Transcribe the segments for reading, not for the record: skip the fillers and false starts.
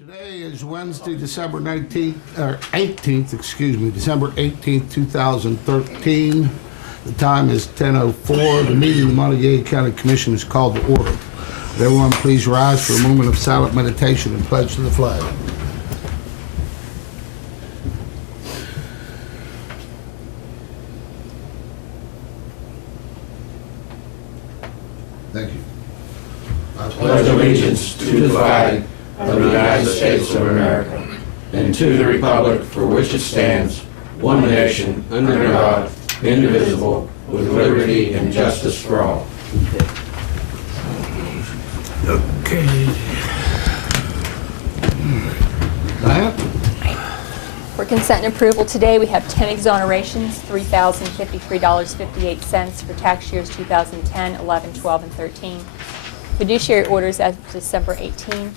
Today is Wednesday, December 19th, or 18th, excuse me, December 18th, 2013. The time is 10:04. The meeting of the Montague County Commission is called to order. Would everyone please rise for a moment of silent meditation and pledge to the flag. Thank you. I pledge allegiance to the flag of the United States of America and to the republic for which it stands, one nation, under God, indivisible, with liberty and justice for all. Okay. Diane? For consent and approval today, we have 10 exonerations, $3,053.58 for tax years 2010, 11, 12, and 13. Fiduciary orders as of December 18.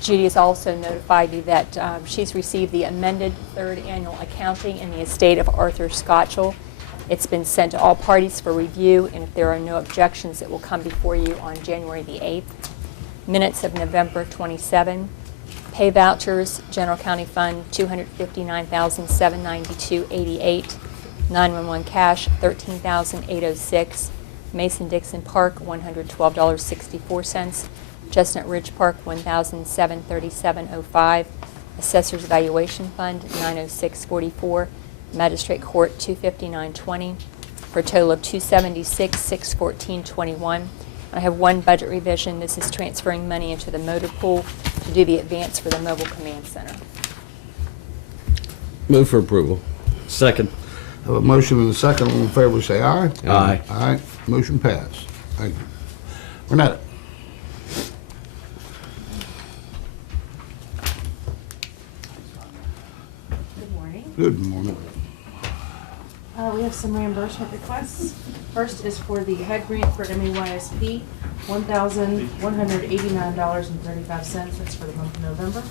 Judy has also notified you that she's received the amended third annual accounting in the estate of Arthur Scotchell. It's been sent to all parties for review, and if there are no objections, it will come before you on January the 8th. Minutes of November 27. Pay vouchers, General County Fund, $259,792.88. 911 cash, $13,806. Mason-Dixon Park, $112.64. Chestnut Ridge Park, $1,737.05. Assessor's Valuation Fund, $906.44. Magistrate Court, $259.20. For a total of $276,614.21. I have one budget revision. This is transferring money into the motor pool to do the advance for the mobile command center. Move for approval. Second. Have a motion and a second. All in favor say aye. Aye. Aye. Motion passed. Thank you. Renetta. Good morning. Good morning. We have some reimbursement requests. First is for the HUD grant for MAYSP, $1,189.35. That's for the month of November.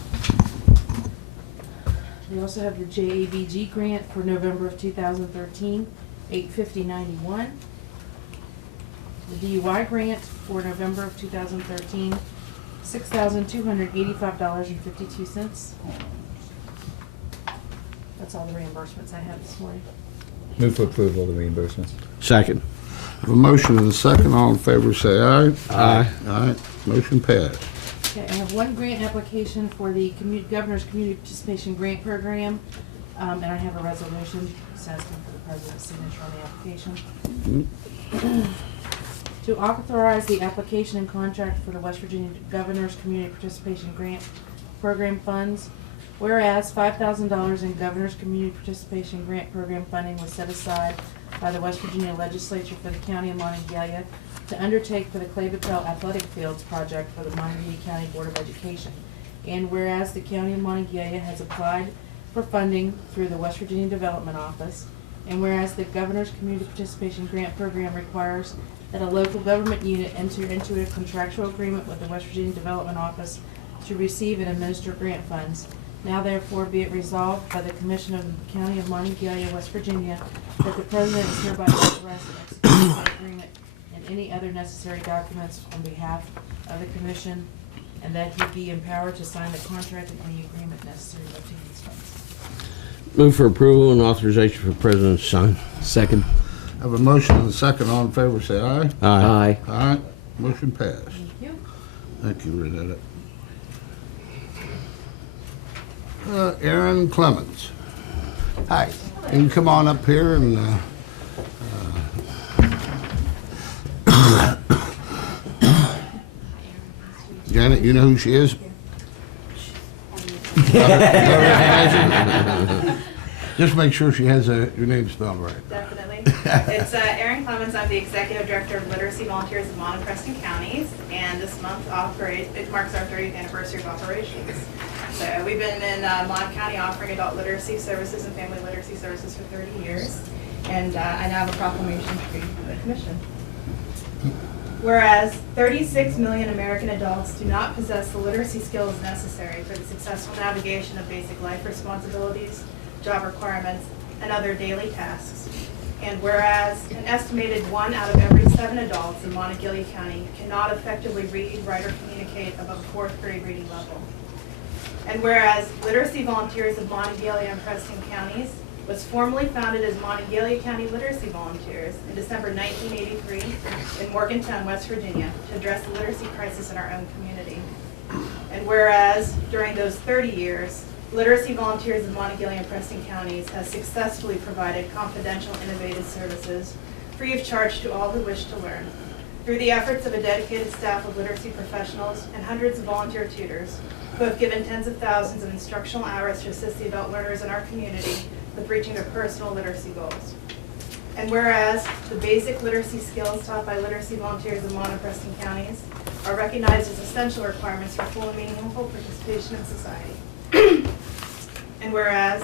We also have the JABG grant for November of 2013, $850.91. The DUI grant for November of 2013, $6,285.52. That's all the reimbursements I have this morning. Move for approval of the reimbursements. Second. Have a motion and a second. All in favor say aye. Aye. Aye. Motion passed. Okay, I have one grant application for the Governor's Community Participation Grant Program, and I have a resolution asking for the President's signature on the application. To authorize the application and contract for the West Virginia Governor's Community Participation Grant Program funds, whereas $5,000 in Governor's Community Participation Grant Program funding was set aside by the West Virginia Legislature for the County of Monongalia to undertake for the Clay Battelle Athletic Fields project for the Montague County Board of Education. And whereas the County of Monongalia has applied for funding through the West Virginia Development Office, and whereas the Governor's Community Participation Grant Program requires that a local government unit enter into a contractual agreement with the West Virginia Development Office to receive and administer grant funds. Now therefore be it resolved by the Commission of the County of Monongalia, West Virginia, that the President is hereby authorized to execute the agreement and any other necessary documents on behalf of the Commission, and that he be empowered to sign the contract and any agreement necessary to obtain these funds. Move for approval and authorization for President to sign. Second. Have a motion and a second. All in favor say aye. Aye. Aye. Motion passed. Thank you. Thank you, Renetta. Aaron Clemens. Hi. You can come on up here and Janet, you know who she is? Just make sure she has your name spelled right. Definitely. It's Erin Clemens. I'm the Executive Director of Literacy Volunteers in Mon and Preston counties, and this month it marks our 30th anniversary of operations. So we've been in Mon County offering adult literacy services and family literacy services for 30 years, and I now have a proclamation to read from the Commission. Whereas 36 million American adults do not possess the literacy skills necessary for the successful navigation of basic life responsibilities, job requirements, and other daily tasks. And whereas an estimated 1 out of every 7 adults in Monongalia County cannot effectively read, write, or communicate above a 4th grade reading level. And whereas Literacy Volunteers of Monongalia and Preston Counties was formally founded as Monongalia County Literacy Volunteers in December 1983 in Morgantown, West Virginia, to address the literacy crisis in our own community. And whereas during those 30 years, Literacy Volunteers of Monongalia and Preston Counties has successfully provided confidential, innovative services free of charge to all who wish to learn. Through the efforts of a dedicated staff of literacy professionals and hundreds of volunteer tutors who have given tens of thousands of instructional hours to assist the adult learners in our community with reaching their personal literacy goals. And whereas the basic literacy skills taught by Literacy Volunteers of Mon and Preston Counties are recognized as essential requirements for full and meaningful participation in society. And whereas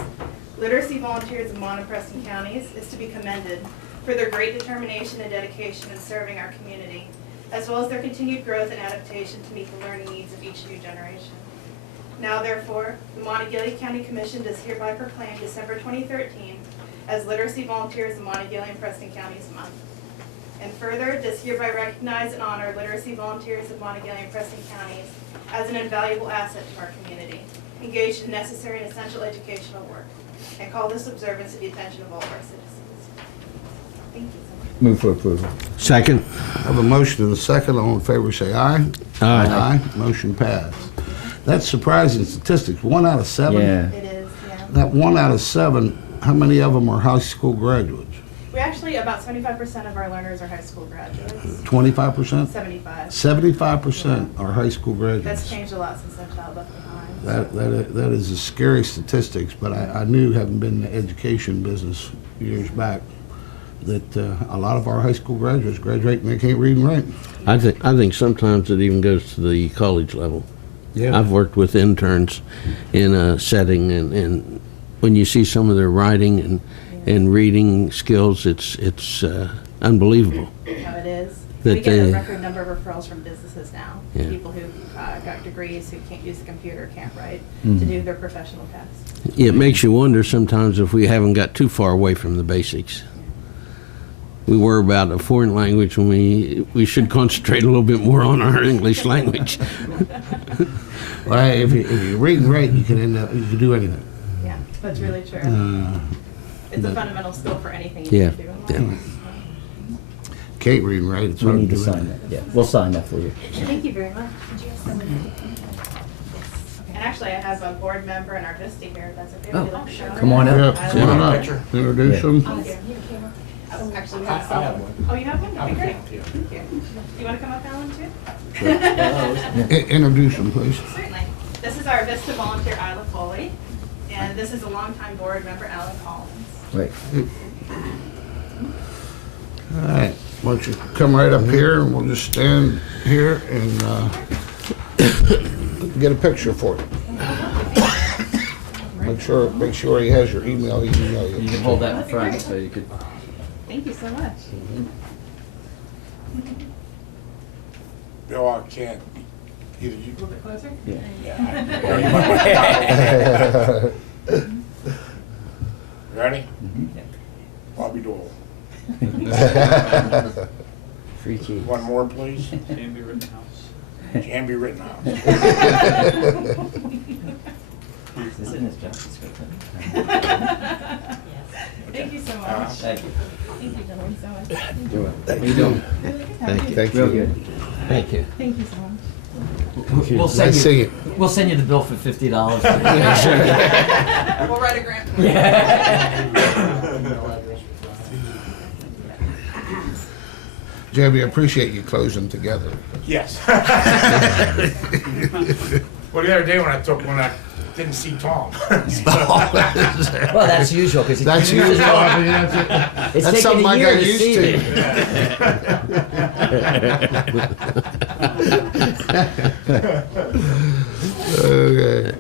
Literacy Volunteers of Mon and Preston Counties is to be commended for their great determination and dedication in serving our community, as well as their continued growth and adaptation to meet the learning needs of each new generation. Now therefore, the Monongalia County Commission does hereby proclaim December 2013 as Literacy Volunteers of Monongalia and Preston Counties Month. And further, does hereby recognize and honor Literacy Volunteers of Monongalia and Preston Counties as an invaluable asset to our community, engaged in necessary and essential educational work, and call this observance to the attention of all of our citizens. Thank you so much. Move for approval. Second. I have a motion and a second. All in favor, say aye. Aye. Motion passed. That's surprising statistics. 1 out of 7? Yeah. It is, yeah. That 1 out of 7, how many of them are high school graduates? We actually, about 75% of our learners are high school graduates. 25%? 75. 75% are high school graduates. That's changed a lot since that child left behind. That is a scary statistics, but I knew, having been in the education business years back, that a lot of our high school graduates graduate and they can't read and write. I think sometimes it even goes to the college level. Yeah. I've worked with interns in a setting, and when you see some of their writing and reading skills, it's unbelievable. No, it is. That We get a they- record number of referrals from businesses now. Yeah. People who got degrees, who can't use the computer, can't write, Mm-hmm. to do their professional tasks. It makes you wonder sometimes if we haven't got too far away from the basics. We worry about a foreign language when we should concentrate a little bit more on our English language. Well, if you read and write, you can do anything. Yeah, that's really true. It's a fundamental skill for anything you Yeah, can do in life. Can't read and write, it's We hard to need to do sign anything. that. Yeah, we'll sign that for you. Thank you very much. And actually, I have a board member and our Vista here, if that's okay. Would you like to show them? Come on Yeah, up. come on up. Introduce Yeah. them. Oh, here. Oh, actually, we have some. Oh, you have one? Okay, great. Thank you. You want to come up, Alan, too? Introduce them, please. Certainly. This is our Vista volunteer, Isla Foley, and this is a longtime board member, Alan Collins. Right. All right, why don't you come right up here, and we'll just stand here and get a picture for you. Make sure he has your email, he can email You you. can hold that in front so you could. Thank you so much. Bill, I can't, either you, A little bit closer? ready? Bobby Dole. Free cheese. One more, please. Jamby Rittenhouse. Jamby Rittenhouse. Is this in his job description? Thank you so much. Thank you. Thank you, gentlemen, so much. How you doing? Thank you. Thank Real you. good. Thank you. Thank you so much. We'll Nice send seeing you. you. We'll send you the bill for $50. We'll write a grant. Jamie, I appreciate you closing together. Yes. Well, the other day when I didn't see Tom. Well, that's usual because That's usual. I mean, It's that's taken something a I year got to used see to. me. Okay.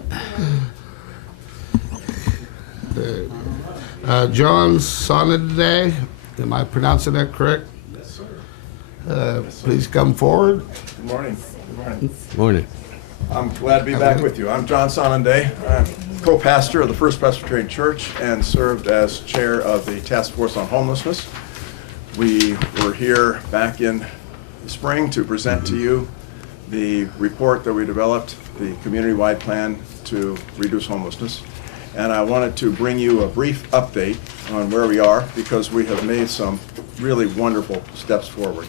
John Sonnaday, am I pronouncing that correct? Yes, sir. Please come forward. Good morning. Good morning. Morning. I'm glad to be back with you. I'm John Sonnaday. I'm co-pastor of the First Presbyterian Church and served as chair of the Task Force on Homelessness. We were here back in the spring to present to you the report that we developed, the community-wide plan to reduce homelessness. And I wanted to bring you a brief update on where we are because we have made some really wonderful steps forward.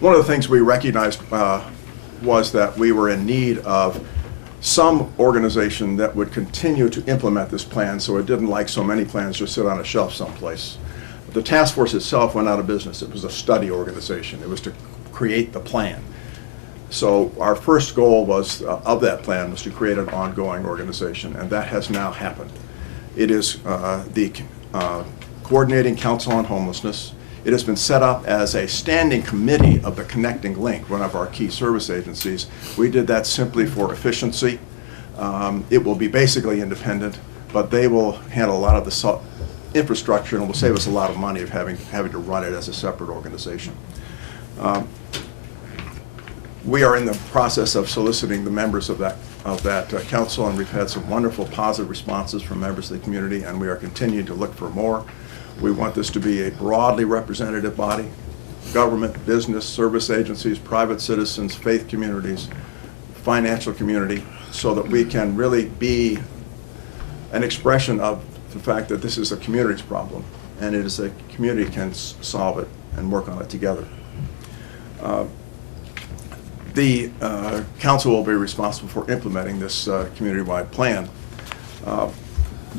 One of the things we recognized was that we were in need of some organization that would continue to implement this plan so it didn't, like so many plans, just sit on a shelf someplace. The task force itself went out of business. It was a study organization. It was to create the plan. So our first goal was of that plan was to create an ongoing organization, and that has now happened. It is the Coordinating Council on Homelessness. It has been set up as a standing committee of the Connecting Link, one of our key service agencies. We did that simply for efficiency. It will be basically independent, but they will handle a lot of the infrastructure and will save us a lot of money of having to run it as a separate organization. We are in the process of soliciting the members of that council, and we've had some wonderful positive responses from members of the community, and we are continuing to look for more. We want this to be a broadly representative body, government, business, service agencies, private citizens, faith communities, financial community, so that we can really be an expression of the fact that this is a community's problem, and it is a community can solve it and work on it together. The council will be responsible for implementing this community-wide plan.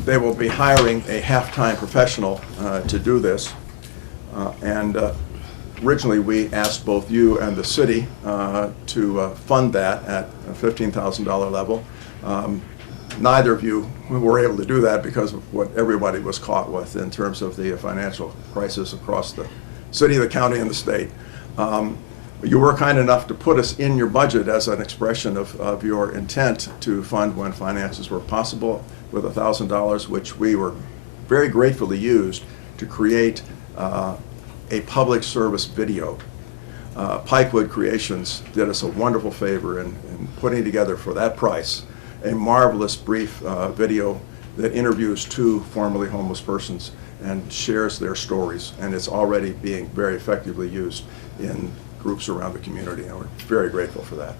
They will be hiring a half-time professional to do this. And originally we asked both you and the city to fund that at a $15,000 level. Neither of you were able to do that because of what everybody was caught with in terms of the financial crisis across the city, the county, and the state. You were kind enough to put us in your budget as an expression of your intent to fund when finances were possible with $1,000, which we were very gratefully used to create a public service video. Pikewood Creations did us a wonderful favor in putting together for that price a marvelous brief video that interviews two formerly homeless persons and shares their stories, and it's already being very effectively used in groups around the community, and we're very grateful for that.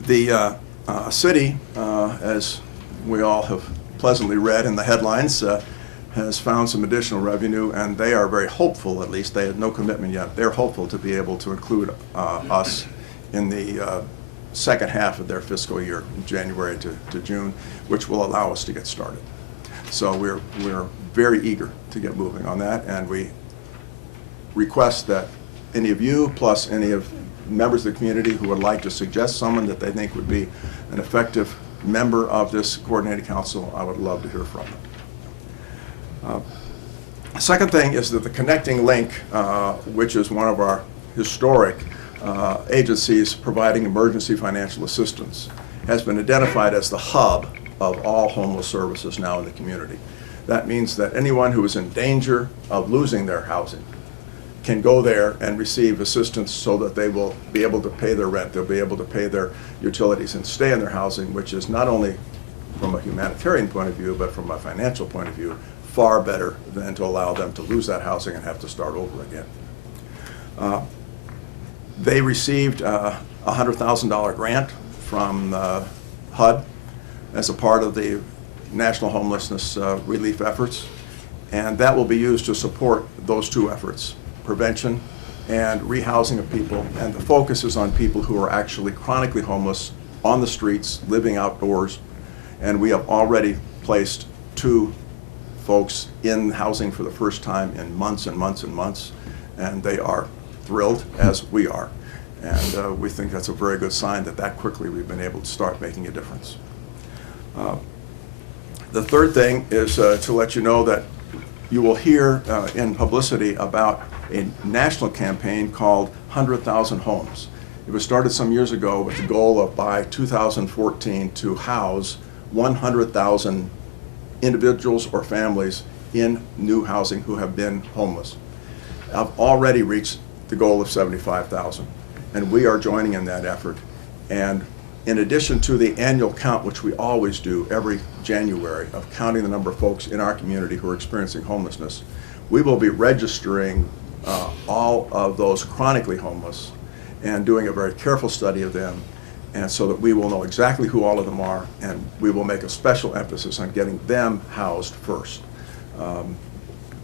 The city, as we all have pleasantly read in the headlines, has found some additional revenue, and they are very hopeful, at least they had no commitment yet, they're hopeful to be able to include us in the second half of their fiscal year, January to June, which will allow us to get started. So we're very eager to get moving on that, and we request that any of you, plus any of members of the community who would like to suggest someone that they think would be an effective member of this coordinating council, I would love to hear from them. Second thing is that the Connecting Link, which is one of our historic agencies providing emergency financial assistance, has been identified as the hub of all homeless services now in the community. That means that anyone who is in danger of losing their housing can go there and receive assistance so that they will be able to pay their rent, they'll be able to pay their utilities and stay in their housing, which is not only from a humanitarian point of view, but from a financial point of view, far better than to allow them to lose that housing and have to start over again. They received a $100,000 grant from HUD as a part of the National Homelessness Relief efforts, and that will be used to support those two efforts, prevention and rehousing of people, and the focus is on people who are actually chronically homeless on the streets, living outdoors, and we have already placed 2 folks in housing for the first time in months and months and months, and they are thrilled, as we are, and we think that's a very good sign that quickly we've been able to start making a difference. The third thing is to let you know that you will hear in publicity about a national campaign called 100,000 Homes. It was started some years ago with the goal of by 2014 to house 100,000 individuals or families in new housing who have been homeless. I've already reached the goal of 75,000, and we are joining in that effort. And in addition to the annual count, which we always do every January, of counting the number of folks in our community who are experiencing homelessness, we will be registering all of those chronically homeless and doing a very careful study of them, and so that we will know exactly who all of them are, and we will make a special emphasis on getting them housed first.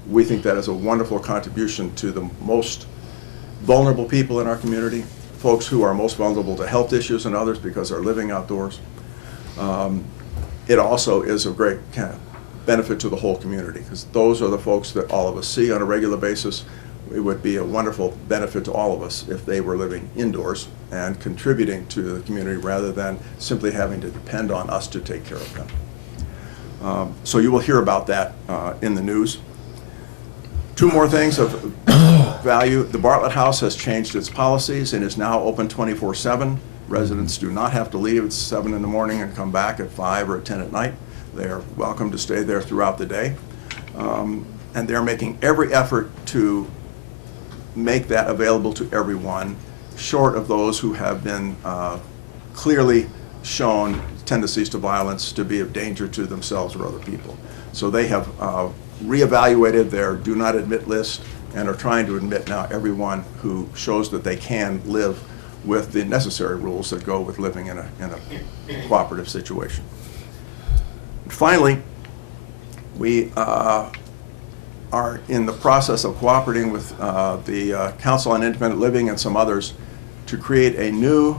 We think that is a wonderful contribution to the most vulnerable people in our community, folks who are most vulnerable to health issues and others because they're living outdoors. It also is a great kind of benefit to the whole community, because those are the folks that all of us see on a regular basis. It would be a wonderful benefit to all of us if they were living indoors and contributing to the community rather than simply having to depend on us to take care of them. So you will hear about that in the news. Two more things of value. The Bartlett House has changed its policies and is now open 24/7. Residents do not have to leave at 7 in the morning and come back at 5 or at 10 at night. They are welcome to stay there throughout the day. And they're making every effort to make that available to everyone, short of those who have been clearly shown tendencies to violence, to be of danger to themselves or other people. So they have reevaluated their do not admit list and are trying to admit now everyone who shows that they can live with the necessary rules that go with living in a cooperative situation. Finally, we are in the process of cooperating with the Council on Independent Living and some others to create a new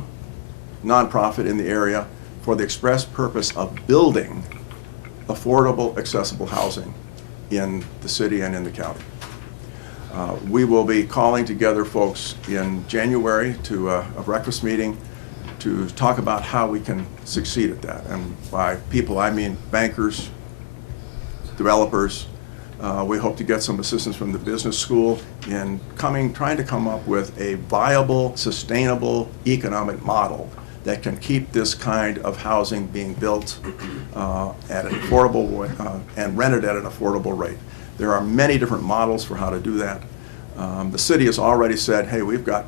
nonprofit in the area for the express purpose of building affordable, accessible housing in the city and in the county. We will be calling together folks in January to a breakfast meeting to talk about how we can succeed at that. And by people, I mean bankers, developers. We hope to get some assistance from the business school in trying to come up with a viable, sustainable economic model that can keep this kind of housing being built at an affordable way and rented at an affordable rate. There are many different models for how to do that. The city has already said, hey, we've got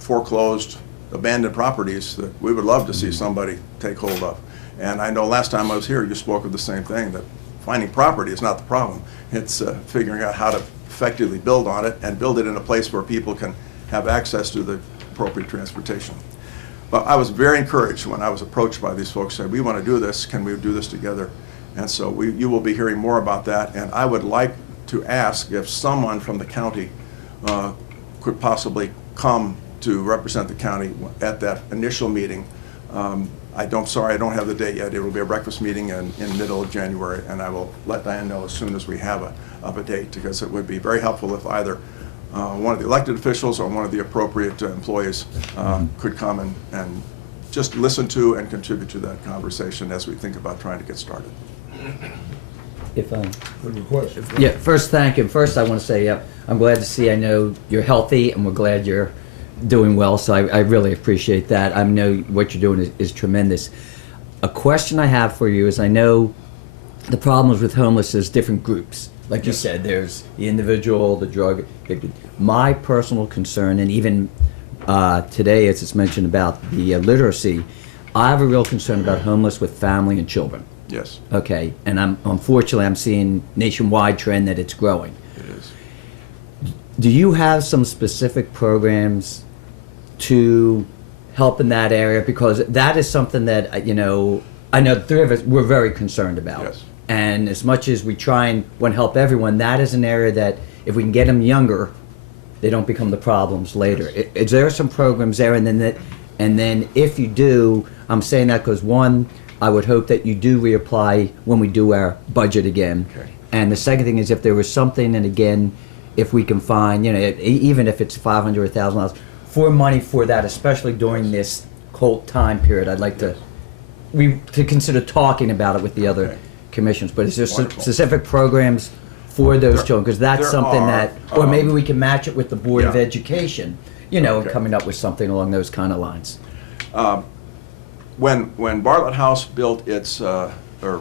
foreclosed, abandoned properties that we would love to see somebody take hold of. And I know last time I was here, you spoke of the same thing, that finding property is not the problem. It's figuring out how to effectively build on it and build it in a place where people can have access to the appropriate transportation. But I was very encouraged when I was approached by these folks, saying, we want to do this, can we do this together? And so you will be hearing more about that, and I would like to ask if someone from the county could possibly come to represent the county at that initial meeting. Sorry, I don't have the date yet. It will be a breakfast meeting in middle of January, and I will let Diane know as soon as we have a date, because it would be very helpful if either one of the elected officials or one of the appropriate employees could come and just listen to and contribute to that conversation as we think about trying to get started. Good request. Yeah, first, thank you. First, I want to say, I'm glad to see, I know you're healthy, and we're glad you're doing well, so I really appreciate that. I know what you're doing is tremendous. A question I have for you is, I know the problems with homeless is different groups. Like you said, there's the individual, the drug addicted. My personal concern, and even today, as it's mentioned about the literacy, I have a real concern about homeless with family and children. Yes, Okay, and unfortunately I'm seeing nationwide trend that it's growing. it is. Do you have some specific programs to help in that area? Because that is something that, I know the three of us, we're very concerned about. Yes. And as much as we try and want to help everyone, that is an area that if we can get them younger, they don't become the problems later. Yes. Is there some programs there? And then if you do, I'm saying that because one, I would hope that you do reapply when we do our budget again. Okay. And the second thing is, if there was something, and again, if we can find, even if it's $500 or $1,000 for money for that, especially during this cold time period, I'd like to consider talking about it with the other Okay. commissions. But is there Wonderful. specific programs for those There- children? Because that's there something are, that, or maybe we can match it with the Board of yeah. Education, Okay. coming up with something along those kind of lines. When Bartlett House built or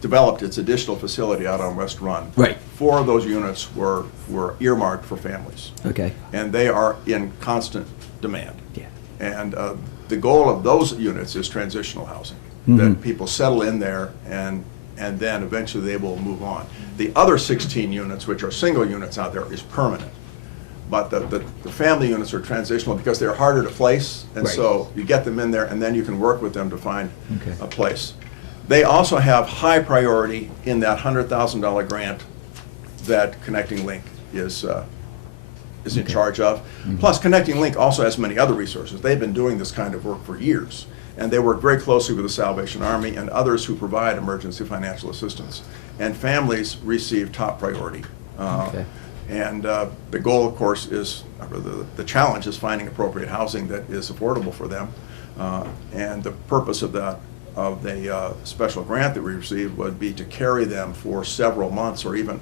developed its additional facility out on West Run, Right. 4 of those units were earmarked for families, Okay. and they are in constant demand. Yeah. And the goal of those units is transitional housing, that people settle in there and then eventually they will move on. The other 16 units, which are single units out there, is permanent. But the family units are transitional because they're harder to place, and Right. so you get them in there, and then you can work with them to find Okay. a place. They also have high priority in that $100,000 grant that Connecting Link is in charge of. Plus, Connecting Link also has many other resources. They've been doing this kind of work for years, and they work very closely with the Salvation Army and others who provide emergency financial assistance. And families receive top priority. Okay. And the goal, of course, is, or the challenge is finding appropriate housing that is affordable for them. And the purpose of that, of the special grant that we received, would be to carry them for several months, or even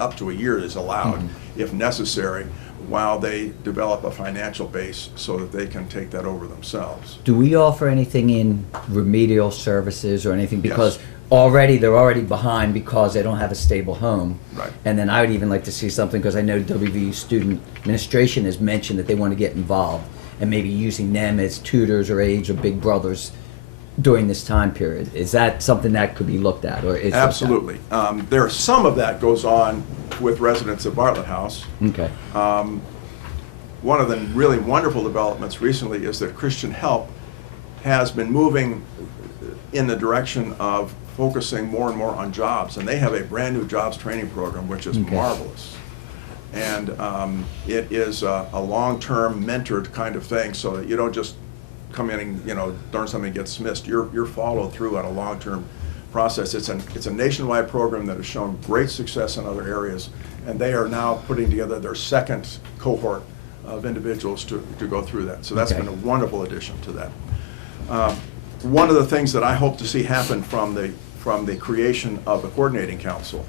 up to a year is allowed, if necessary, while they develop a financial base so that they can take that over themselves. Do we offer anything in remedial services or anything? Because Yes. they're already behind because they don't have a stable home. Right. And then I would even like to see something, because I know WVU Student Administration has mentioned that they want to get involved, and maybe using them as tutors or aides or big brothers during this time period. Is that something that could be looked at, or is Absolutely. There's some of that goes on with residents of Bartlett House. Okay. One of the really wonderful developments recently is that Christian Help has been moving in the direction of focusing more and more on jobs, and they have a brand-new jobs training program, which is Okay. marvelous. And it is a long-term mentored kind of thing, so that you don't just come in and, learn something and get dismissed. You're followed through on a long-term process. It's a nationwide program that has shown great success in other areas, and they are now putting together their second cohort of individuals to go through that. So that's Okay. been a wonderful addition to that. One of the things that I hope to see happen from the creation of the coordinating council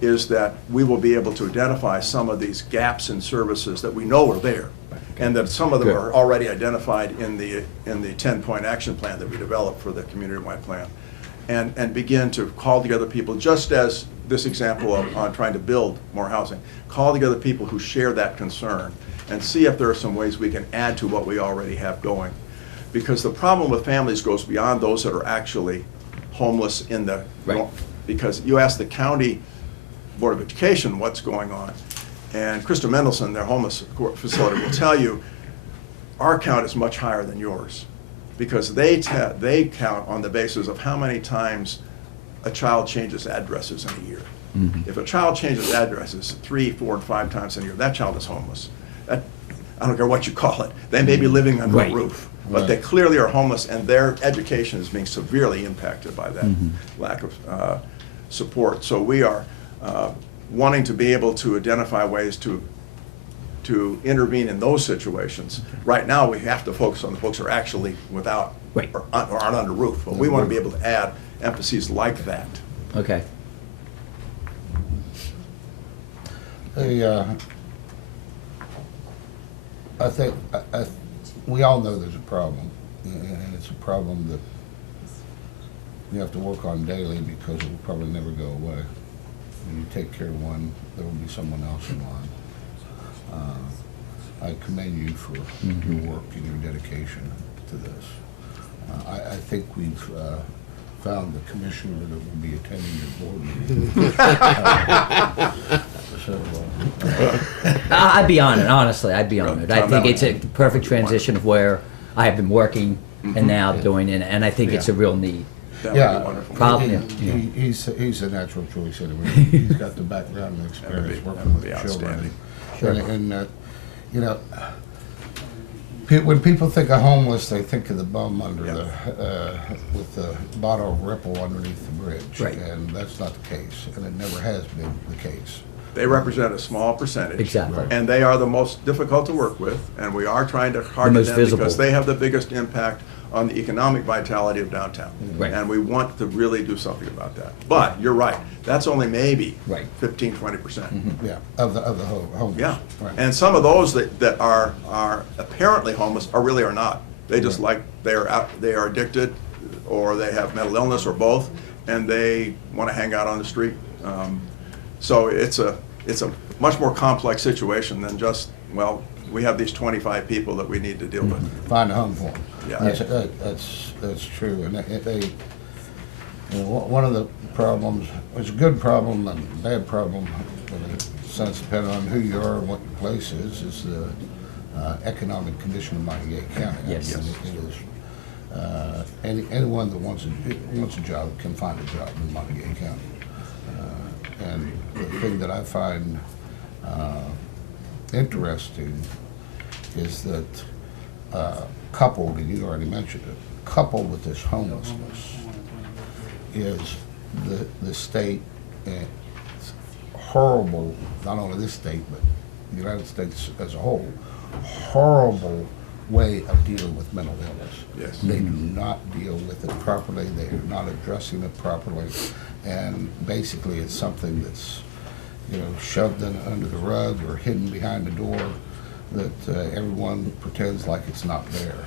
is that we will be able to identify some of these gaps in services that we know are there, and that some of them Good. are already identified in the 10-point action plan that we developed for the community-wide plan, and begin to call together people, just as this example on trying to build more housing, call together people who share that concern and see if there are some ways we can add to what we already have going. Because the problem with families goes beyond those that are actually homeless in the, Right. because you ask the county Board of Education what's going on, and Krista Mendelson, their homeless facility, will tell you, our count is much higher than yours, because they count on the basis of how many times a child changes addresses in a year. If a child changes addresses 3, 4, and 5 times in a year, that child is homeless. I don't care what you call it. They may be living under Right. a roof, but they clearly are homeless, and their education is being severely impacted by that lack of support. So we are wanting to be able to identify ways to intervene in those situations. Right now, we have to focus on the folks who are actually without Right. or aren't under roof, but we want to be able to add emphases like that. Okay. I think, we all know there's a problem, and it's a problem that you have to work on daily, because it will probably never go away. When you take care of one, there will be someone else in line. I commend you for your work and your dedication to this. I think we've found the commissioner that will be attending your board meeting. I'd be honored, honestly, I'd be honored. I Tom, think that it's a would- perfect transition of where I have been working and now doing it, and I think it's a real need. That would be Yeah, wonderful. Probably. he's a natural choice anyway. He's got the background and experience that working would be with children. outstanding. Sure. And you know, when people think of homeless, they think of the bum under with the bottle of Ripple underneath the bridge. Right. And that's not the case, and it never has been the case. They represent a small percentage. Exactly. And they are the most difficult to work with, and we are trying to target most them visible. because they have the biggest impact on the economic vitality of downtown. Right. And we want to really do something about that. But you're right, that's only maybe Right. 15, 20%. Yeah, of the homeless. Yeah, Right. and some of those that are apparently homeless are not. They just they are addicted, or they have mental illness, or both, and they want to hang out on the street. So it's a much more complex situation than just, well, we have these 25 people that we need to deal with. Find a home for them. Yeah. That's true, and one of the problems, it's a good problem and a bad problem, but sense, depending on who you are and what your place is the economic condition of Montague County. Yes. I mean, it is, anyone that wants a job can find a job in Montague County. And the thing that I find interesting is that coupled, and you already mentioned it, coupled with this homelessness is the state, horrible, not only this state, but the United States as a whole, horrible way of dealing with mental illness. Yes. They do not deal with it properly, they are not addressing it properly, and basically it's something that's, shoved under the rug or hidden behind the door that everyone pretends like it's not there,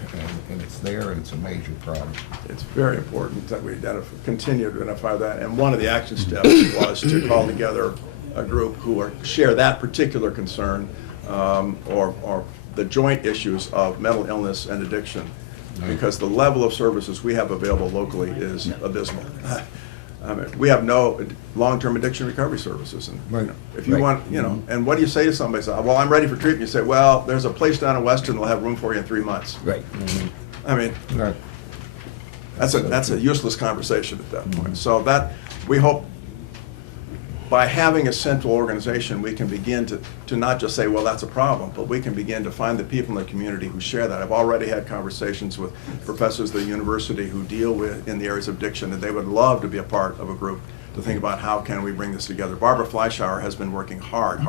and it's there, and it's a major problem. It's very important that we continue to identify that, and one of the action steps was to call together a group who share that particular concern, or the joint issues of mental illness and addiction, because the level of services we have available locally is abysmal. I mean, we have no long-term addiction recovery services, and Right. if you want, and what do you say to somebody? Say, well, I'm ready for treatment. You say, well, there's a place down in Weston that'll have room for you in 3 months. Right. I mean, Right. that's a useless conversation at that point. So that, we hope, by having a central organization, we can begin to not just say, well, that's a problem, but we can begin to find the people in the community who share that. I've already had conversations with professors at the university who deal with, in the areas of addiction, and they would love to be a part of a group to think about how can we bring this together. Barbara Fleischauer has been working hard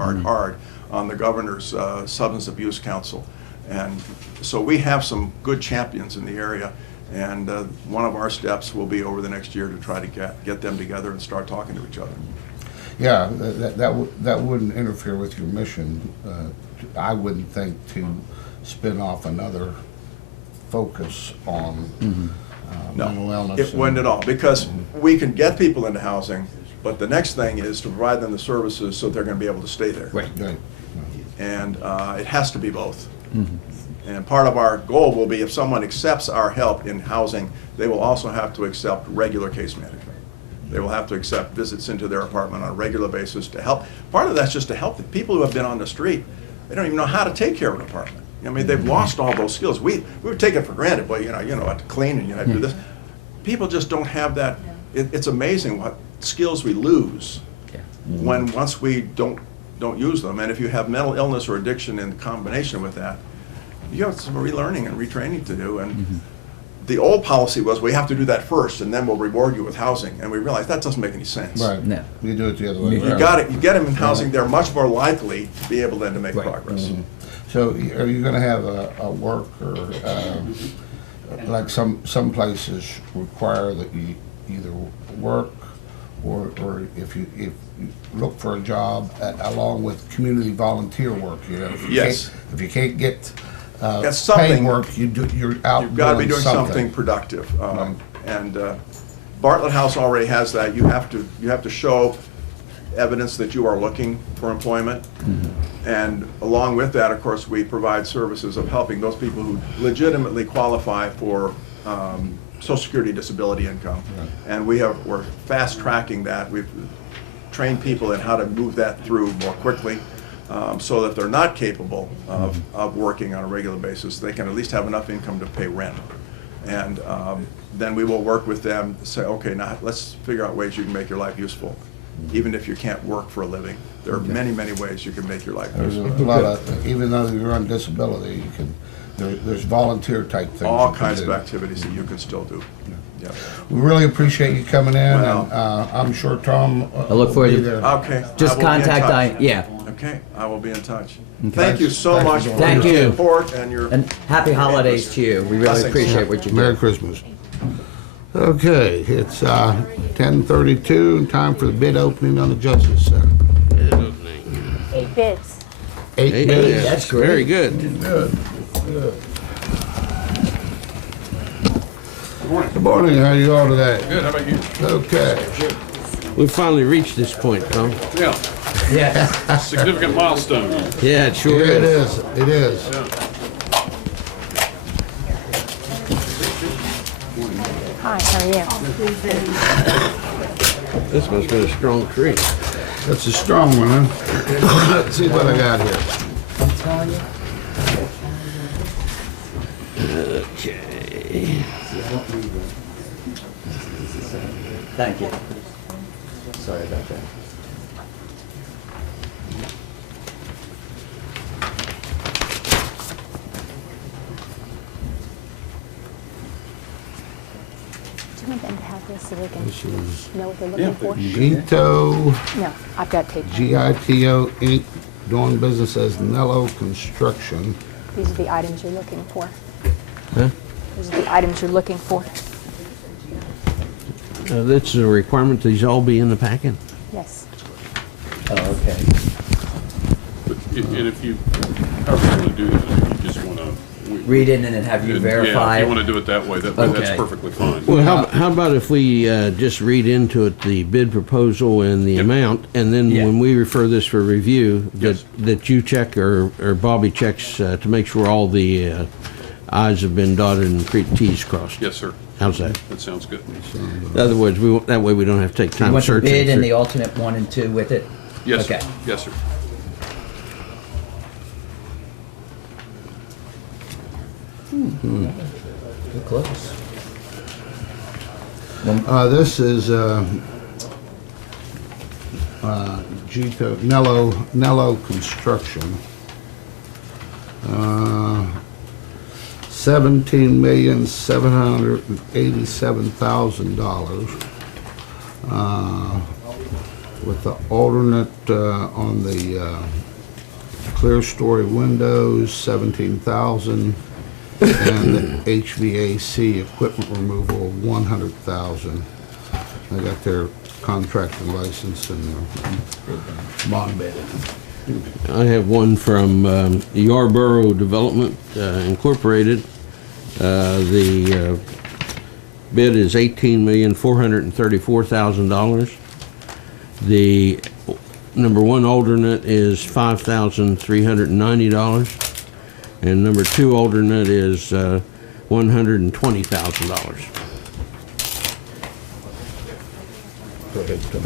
on the governor's Substance Abuse Council. And so we have some good champions in the area, and one of our steps will be over the next year to try to get them together and start talking to each other. Yeah, that wouldn't interfere with your mission, I wouldn't think, to spin off another focus on mental illness. It wouldn't at all, because we can get people into housing, but the next thing is to provide them the services so they're going to be able to stay there. Right. Right. And it has to be both. And part of our goal will be, if someone accepts our help in housing, they will also have to accept regular case management. They will have to accept visits into their apartment on a regular basis to help. Part of that's just to help the people who have been on the street. They don't even know how to take care of an apartment. I mean, they've lost all those skills. We would take it for granted. Well, you know how to clean and you know how to do this. People just don't have that. It's amazing what skills we lose once we don't use them. And if you have mental illness or addiction in combination with that, you have some relearning and retraining to do. And the old policy was, we have to do that first, and then we'll reward you with housing. And we realized that doesn't make any sense. Right. No. You do it the other way You around. got it. You get them in housing, they're much more likely to be able then to make Right. progress. So are you gonna have a work or, like some places require that you either work or if you look for a job along with community volunteer work, if you Yes. can't, if you can't get, That's something. paid work, you're out You've got to be doing something something. productive. Right. And Bartlett House already has that. You have to show evidence that you are looking for employment. And along with that, of course, we provide services of helping those people who legitimately qualify for Social Security disability income. And we're fast tracking that. We've trained people in how to move that through more quickly. So that they're not capable of working on a regular basis. They can at least have enough income to pay rent. And then we will work with them to say, okay, now let's figure out ways you can make your life useful. Even if you can't work for a living, there are many, many ways you can make your life There's a useful. lot of, even though you're on disability, you can, there's volunteer type things. All you can kinds of do. activities that you can still do. Yeah. We really appreciate you coming in, Well- and I'm sure Tom I look forward will be to- there. Okay. Just I will be in contact, touch. yeah. Okay, I will be in touch. Thank you so Thank you much very for Thank your you. support and your. And happy holidays to you. We really Blessings. appreciate what you do. Merry Christmas. Okay, it's 10:32, and time for the bid opening on the Justice Center. 8 bids. Eight bids. That's great. Very good. Good. Good morning, how you all today? Good, how about you? Okay. We finally reached this point, Tom. Yeah, Yeah. significant milestone. Yeah, it sure It is. is, it is. Hi, how are you? This must have been a strong tree. That's a strong one, huh? Let's see what I got here. I'm telling you. Okay. Thank you. Sorry about that. Do you want them to have this so they can This is know what they're looking for? Gito, No, I've got tape. GITO Inc., doing business as Nello Construction. These are the items you're looking for. Huh? These are the items you're looking for. That's a requirement, these all be in the packet? Yes. Oh, okay. And if you, however you want to do this, if you just want to. Read it and then have you verify. Yeah, if you it. want to do it that way, that's Okay. perfectly fine. Well, how about if we just read into it the bid proposal and the Yep. amount, and then Yeah. when we refer this for review, Yes. that you check or Bobby checks to make sure all the i's have been dotted and t's crossed? Yes, sir. How's that? That sounds good. In other words, that way we don't have to take You time want the searching. bid and through- the alternate 1 and 2 with it? Yes, sir. Okay. Yes, sir. Good close. This is Gito, Nello Construction. $17,787,000. With the alternate on the clear story windows, 17,000, and the HVAC equipment removal of 100,000. They got their contractor license and their bond bid. I have one from Yarborough Development Incorporated. The bid is $18,434,000. The number one alternate is $5,390, and number two alternate is $120,000.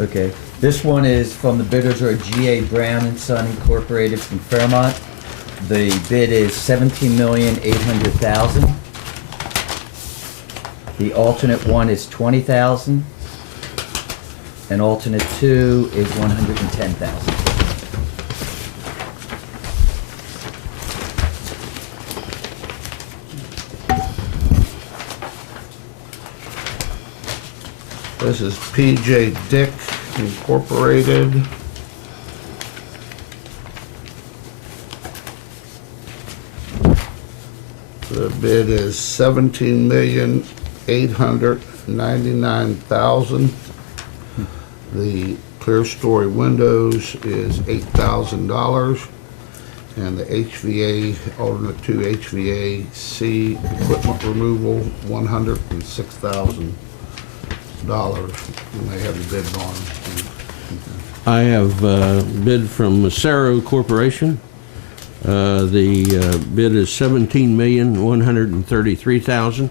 Okay. This one is from the bidders are G.A. Brown and Son Incorporated from Fairmont. The bid is $17,800,000. The alternate 1 is $20,000. And alternate 2 is $110,000. This is P.J. Dick Incorporated. The bid is $17,899,000. The clear story windows is $8,000. And the HVA, alternate 2 HVAC equipment removal, $106,000. And they have a bid on it. I have a bid from Macero Corporation. The bid is $17,133,000.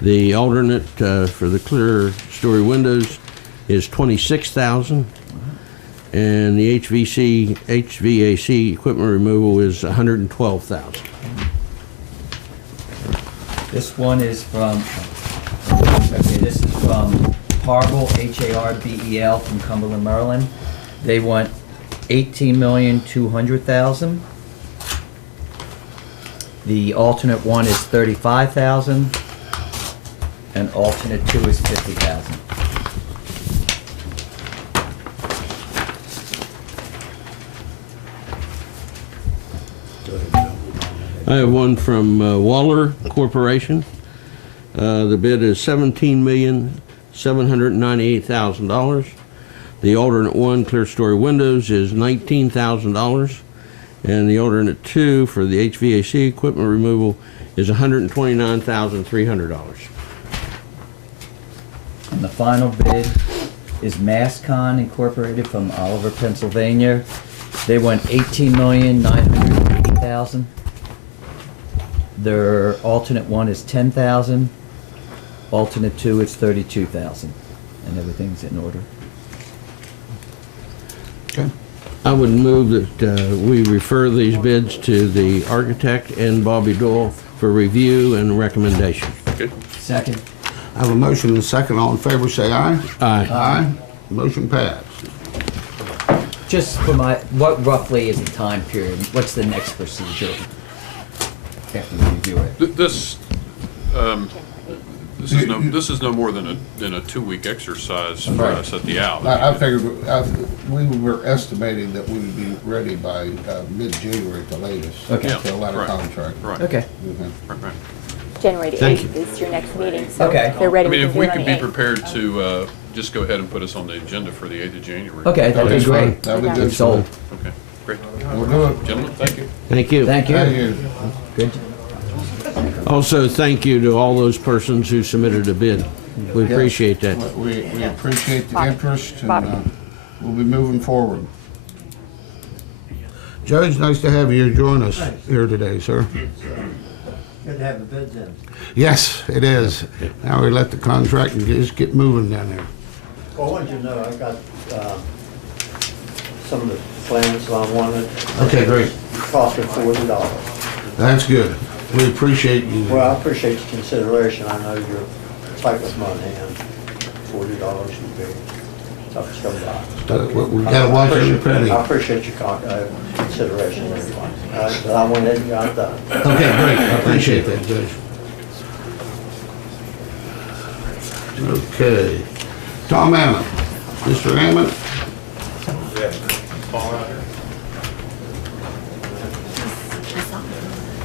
The alternate for the clear story windows is $26,000. And the HVAC equipment removal is $112,000. This one is from, okay, this is from Harbel, Harbel from Cumberland, Maryland. They want $18,200,000. The alternate 1 is $35,000. And alternate 2 is $50,000. I have one from Waller Corporation. The bid is $17,798,000. The alternate 1 clear story windows is $19,000. And the alternate 2 for the HVAC equipment removal is $129,300. And the final bid is Masscon Incorporated from Oliver, Pennsylvania. They want $18,980,000. Their alternate 1 is $10,000. Alternate 2 is $32,000. And everything's in order. Okay. I would move that we refer these bids to the architect and Bobby Doyle for review and recommendation. Okay. Second. I have a motion and a second. All in favor, say aye. Aye. Aye. Motion passed. Just for what roughly is the time period? What's the next procedure after we review it? This is no more than a 2-week exercise for Right. us at the out. I figured, we were estimating that we would be ready by mid-January at the latest. Okay. For a letter Right. contract. Right. Okay. Okay. Right. January the Thank 8th is your next meeting, so Okay. if they're ready, I mean, we if can do we it on could the be 8th. prepared to just go ahead and put us on the agenda for the 8th of January. Okay, that'd be That's fine. great. That'd be Okay. good. It's sold. Okay, great. We'll do it. Gentlemen, thank you. Thank you. Thank you. Thank you. Good. Also, thank you to all those persons who submitted a bid. We appreciate that. We appreciate the Bobby. interest, and Bobby. we'll be moving forward. Judge, nice to have you join us here today, sir. Good to have the bids in. Yes, it is. Now we let the contract and just get moving down there. Well, I wanted you to know, I got some of the plans that I wanted. Okay, great. Cost me $40. That's good. We appreciate you. Well, I appreciate your consideration. I know you're tight with money, and $40 would be tough to come by. We gotta watch every penny. I appreciate your consideration and everything. But I want it got done. Okay, great. I appreciate that, Judge. Okay. Tom Ammon. Mr. Ammon?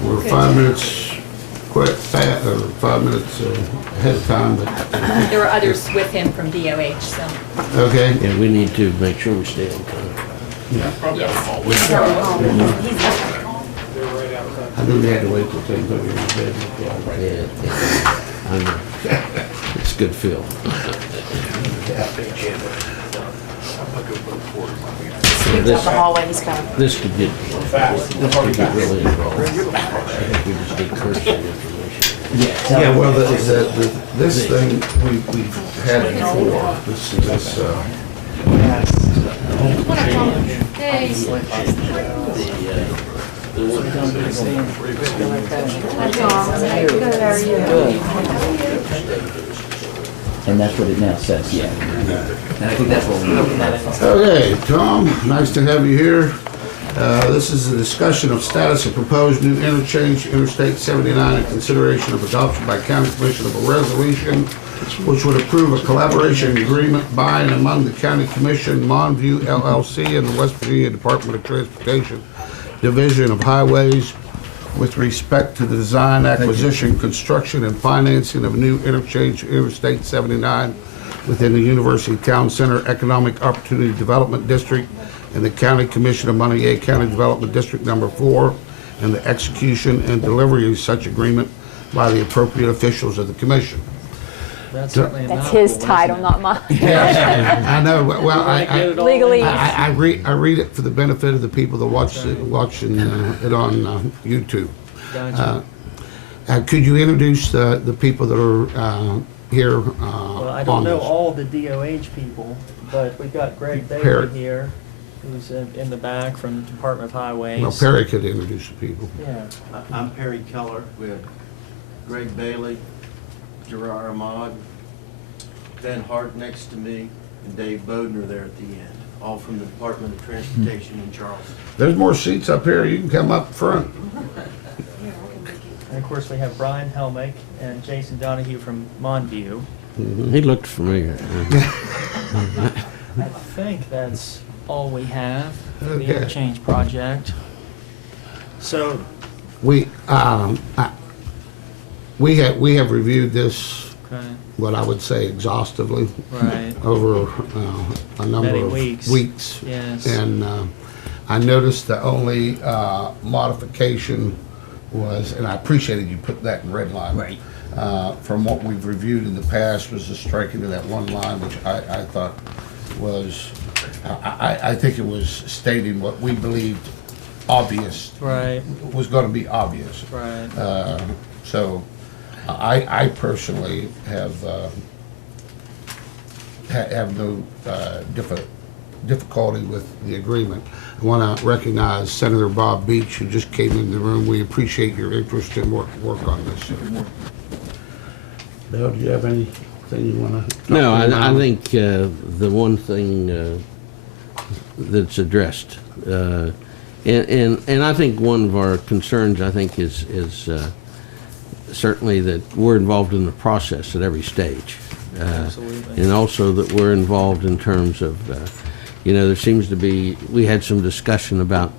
We're 5 minutes or 5 minutes ahead of time, but, There were others with him from DOH, so. okay. Yeah, we need to make sure we stay on time. I knew we had to wait till 10:30 in bed. Yeah, I know. It's good feel. He's out the hallway, he's coming. This could get really involved. I think we just need cursory information. Yeah, well, this thing, we've had before, this, And that's what it now says, yeah. And I think that's what we need. Okay, Tom, nice to have you here. This is a discussion of status of proposed new interchange Interstate 79 and consideration of adoption by County Commission of a resolution which would approve a collaboration agreement by and among the County Commission, Monview LLC, and the West Virginia Department of Transportation Division of Highways with respect to the design, acquisition, construction, and financing of new interchange Interstate 79 within the University Town Center Economic Opportunity Development District and the County Commission of Montague County Development District Number 4, and the execution and delivery of such agreement by the appropriate officials of the commission. That's his title, not mine. I know, well, Legally, I read it for the benefit of the people that watching it on YouTube. Could you introduce the people that are here Well, I on don't know this? all the DOH people, but we've got Greg Perry. Bailey here, who's in the back from the Department of Highways. Well, Perry could introduce the people. Yeah. I'm Perry Keller with Greg Bailey, Gerard Ahmad, Ben Hart next to me, and Dave Bodner there at the end, all from the Department of Transportation in Charleston. There's more seats up here. You can come up front. And of course, we have Brian Helmick and Jason Donahue from Monview. He looked familiar. I think that's all we have for the Okay. interchange project. So, We have reviewed this, okay, what I would say exhaustively, right, over a number Many of weeks. weeks. yes. And I noticed the only modification was, and I appreciated you put that in red line. Right. From what we've reviewed in the past was the striking of that one line, which I thought was, I think it was stating what we believed obvious, Right, was gonna be obvious. right. So I personally have no different difficulty with the agreement. I want to recognize Senator Bob Beach, who just came into the room. We appreciate your interest and work on this. Bill, do you have anything you want to? No, I think the one thing that's addressed, and I think one of our concerns, I think, is certainly that we're involved in the process at every stage. Absolutely. And also that we're involved in terms of, there seems to be, we had some discussion about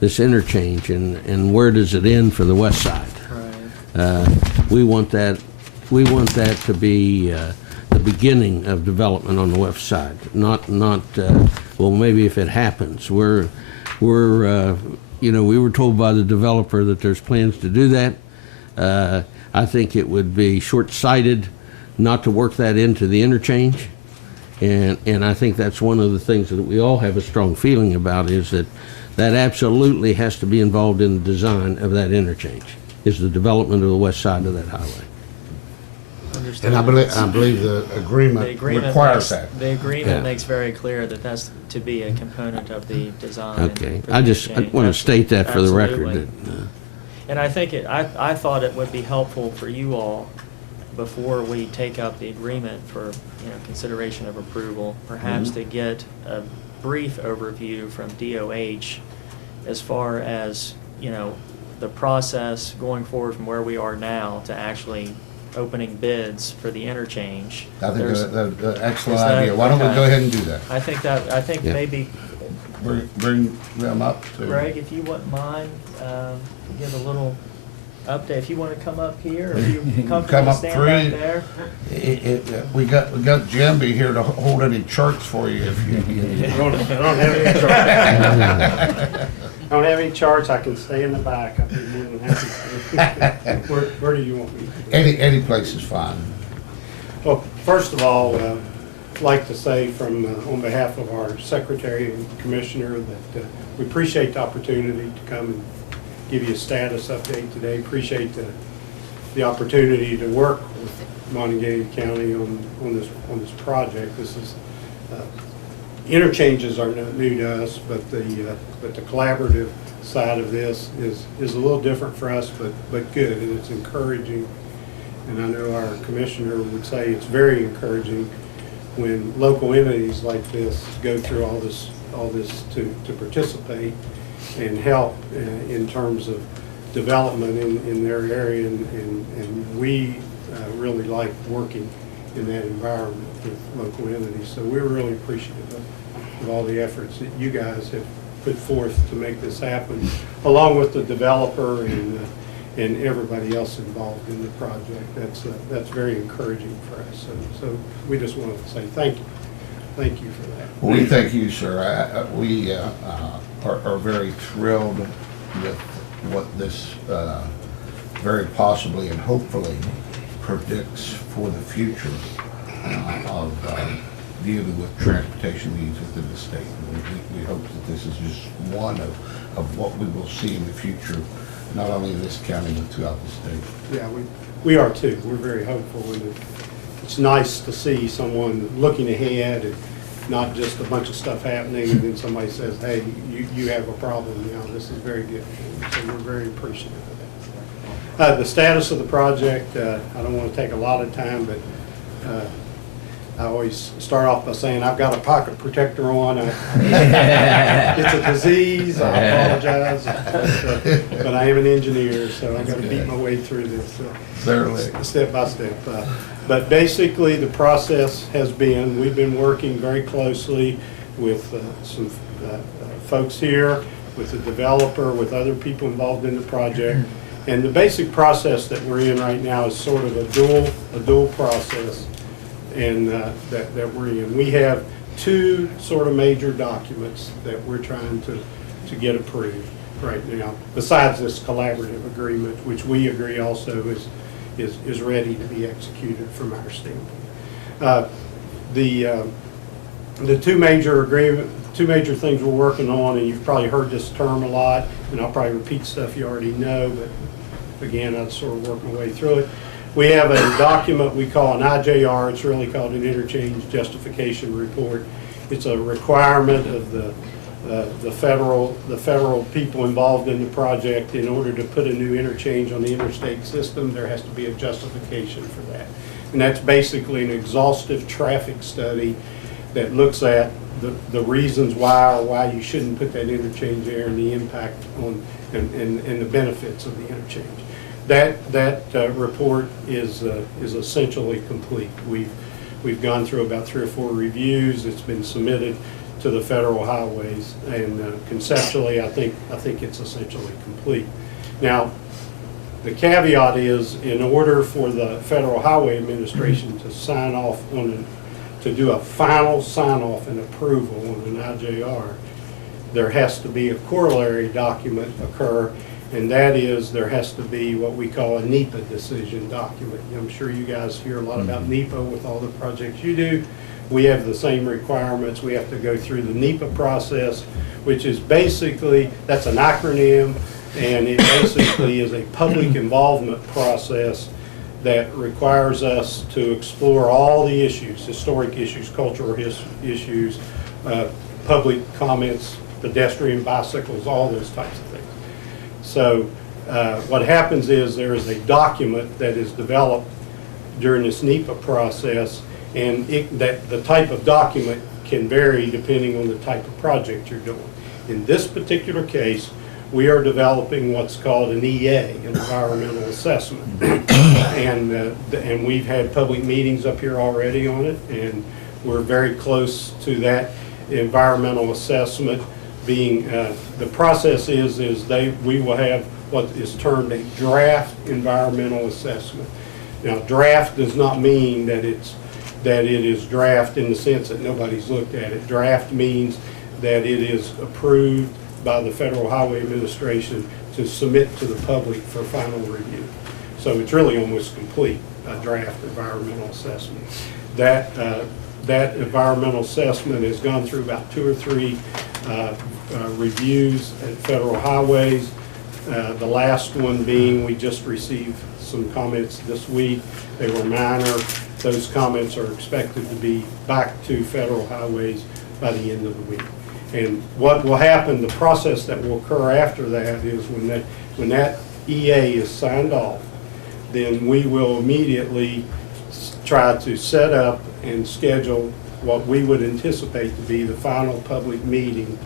this interchange and where does it end for the west side? Right. We want that to be the beginning of development on the west side, not well, maybe if it happens. We were told by the developer that there's plans to do that. I think it would be short-sighted not to work that into the interchange. And I think that's one of the things that we all have a strong feeling about, is that absolutely has to be involved in the design of that interchange, is the development of the west side of that highway. And I believe the agreement requires that. The agreement Yeah. makes very clear that that's to be a component of the design. Okay, for the I interchange. want to state that for the record. Absolutely. And I think I thought it would be helpful for you all, before we take up the agreement for, consideration of approval, perhaps to get a brief overview from DOH as far as, the process going forward from where we are now to actually opening bids for the interchange. I think that's an excellent Is that- idea. Why don't we okay. go ahead and do that? I think Yeah. maybe, Bring them up to. Greg, if you wouldn't mind, give a little update. If you want to come up here, or if you're Come comfortable up stand free. back there. We got Jambi here to hold any charts for you if you. I don't have any charts. I can stay in the back. I'd be more than happy to. Where do you want me? Any place is fine. Well, first of all, I'd like to say on behalf of our secretary and commissioner that we appreciate the opportunity to come and give you a status update today. Appreciate the opportunity to work with Montague County on this project. This is interchanges are not new to us, but the collaborative side of this is a little different for us, but good, and it's encouraging. And I know our commissioner would say it's very encouraging when local entities like this go through all this to participate and help in terms of development in their area, and we really like working in that environment with local entities. So we're really appreciative of all the efforts that you guys have put forth to make this happen, along with the developer and everybody else involved in the project. That's very encouraging for us. So we just wanted to say thank you. Thank you for that. Well, we thank you, sir. We are very thrilled with what this very possibly and hopefully predicts for the future of dealing with transportation needs within the state. We hope that this is just one of what we will see in the future, not only in this county, but throughout the state. Yeah, we are too. We're very hopeful, and it's nice to see someone looking ahead and not just a bunch of stuff happening and then somebody says, hey, you have a problem now. This is very good. So we're very appreciative of that. The status of the project, I don't want to take a lot of time, but I always start off by saying I've got a pocket protector on. It's a disease. I apologize, but I am an engineer, so I've got to beat my way through this step by step. But basically, the process has been, we've been working very closely with some folks here, with the developer, with other people involved in the project. And the basic process that we're in right now is sort of a dual process, and that we're in. We have two sort of major documents that we're trying to get approved right now, besides this collaborative agreement, which we agree also is ready to be executed from our standpoint. The two major things we're working on, and you've probably heard this term a lot, and I'll probably repeat stuff you already know, but again, I'll sort of work my way through it. We have a document we call an IJR. It's really called an Interchange Justification Report. it's a requirement of the federal people involved in the project. In order to put a new interchange on the interstate system, there has to be a justification for that. And that's basically an exhaustive traffic study that looks at the reasons why you shouldn't put that interchange there, and the impact on and the benefits of the interchange. That report is essentially complete. We've gone through about 3 or 4 reviews. It's been submitted to the federal highways, and conceptually, I think it's essentially complete. Now, the caveat is, in order for the Federal Highway Administration to sign off to do a final sign-off and approval on an IJR, there has to be a corollary document occur, and that is there has to be what we call a NEPA decision document. I'm sure you guys hear a lot about NEPA with all the projects you do. We have the same requirements. We have to go through the NEPA process, which is basically, that's an acronym, and it basically is a public involvement process that requires us to explore all the issues, historic issues, cultural issues, public comments, pedestrian, bicycles, all those types of things. So what happens is there is a document that is developed during this NEPA process, and the type of document can vary depending on the type of project you're doing. In this particular case, we are developing what's called an EA, an environmental assessment. And we've had public meetings up here already on it, and we're very close to that environmental assessment being, the process is we will have what is termed a draft environmental assessment. Now, draft does not mean that it is draft in the sense that nobody's looked at it. Draft means that it is approved by the Federal Highway Administration to submit to the public for final review. So it's really almost complete, a draft environmental assessment. That environmental assessment has gone through about 2 or 3 reviews at Federal Highways. The last one being, we just received some comments this week. They were minor. Those comments are expected to be back to Federal Highways by the end of the week. And what will happen, the process that will occur after that is when that EA is signed off, then we will immediately try to set up and schedule what we would anticipate to be the final public meeting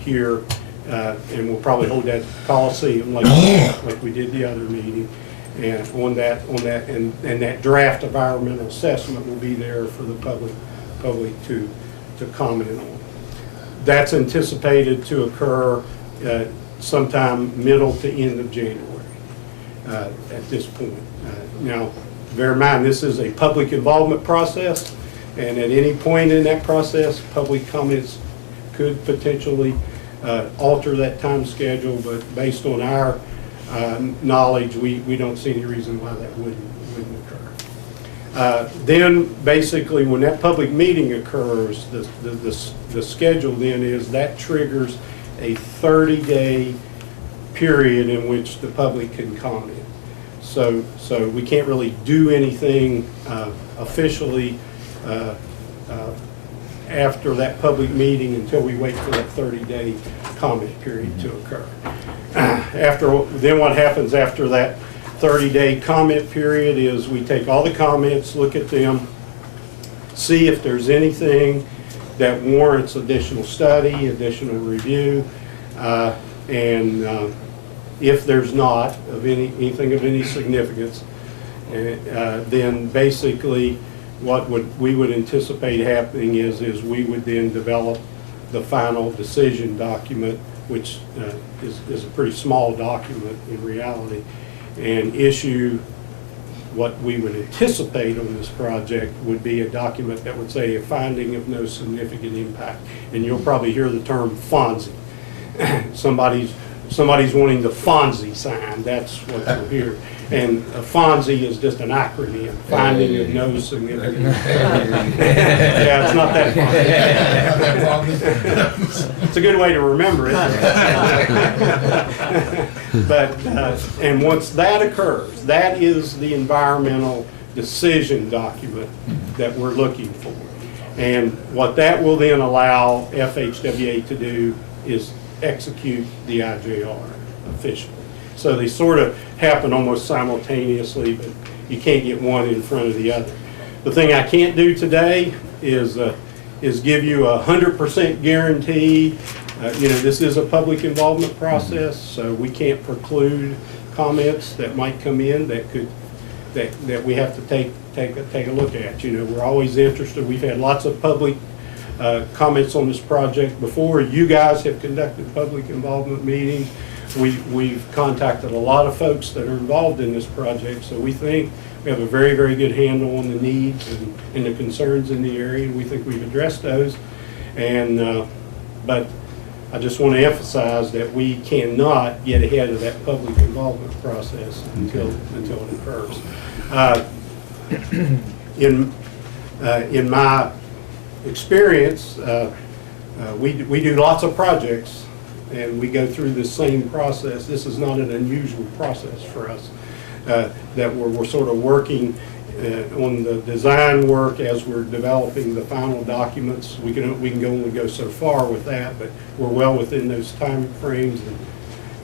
here, and we'll probably hold that at the Coliseum like we did the other meeting. And and that draft environmental assessment will be there for the public to comment on. That's anticipated to occur sometime middle to end of January at this point. Now, bear in mind, this is a public involvement process, and at any point in that process, public comments could potentially alter that time schedule, but based on our knowledge, we don't see any reason why that wouldn't occur. Then basically when that public meeting occurs, the schedule then is that triggers a 30-day period in which the public can comment. So we can't really do anything officially after that public meeting until we wait for that 30-day comment period to occur. Then what happens after that 30-day comment period is we take all the comments, look at them, see if there's anything that warrants additional study, additional review, and if there's not of anything of any significance, then basically what we would anticipate happening is we would then develop the final decision document, which is a pretty small document in reality, and issue what we would anticipate on this project would be a document that would say a finding of no significant impact. And you'll probably hear the term FONSI. Somebody's wanting the FONSI sign, that's what you'll hear. And a FONSI is just an acronym, finding of no significant impact. Yeah, it's not that fun. It's a good way to remember it. But, and once that occurs, that is the environmental decision document that we're looking for. And what that will then allow FHWA to do is execute the IJR officially. So they sort of happen almost simultaneously, but you can't get one in front of the other. The thing I can't do today is give you 100% guarantee. This is a public involvement process, so we can't preclude comments that might come in that we have to take a look at. We're always interested. We've had lots of public comments on this project before. You guys have conducted public involvement meetings. We've contacted a lot of folks that are involved in this project, so we think we have a very, very good handle on the needs and the concerns in the area, and we think we've addressed those. But I just want to emphasize that we cannot get ahead of that public involvement process until it occurs. In my experience, we do lots of projects, and we go through the same process. This is not an unusual process for us, that we're sort of working on the design work as we're developing the final documents. We can only go so far with that, but we're well within those time frames,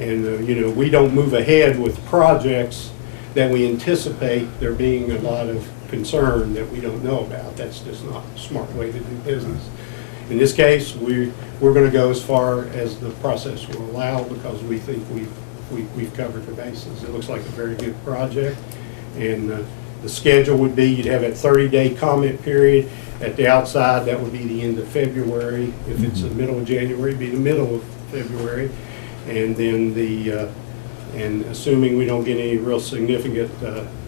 and we don't move ahead with projects that we anticipate there being a lot of concern that we don't know about. That's just not a smart way to do business. In this case, we're going to go as far as the process will allow, because we think we've covered the bases. It looks like a very good project, and the schedule would be you'd have a 30-day comment period. At the outside, that would be the end of February. If it's the middle of January, it'd be the middle of February, and then and assuming we don't get any real significant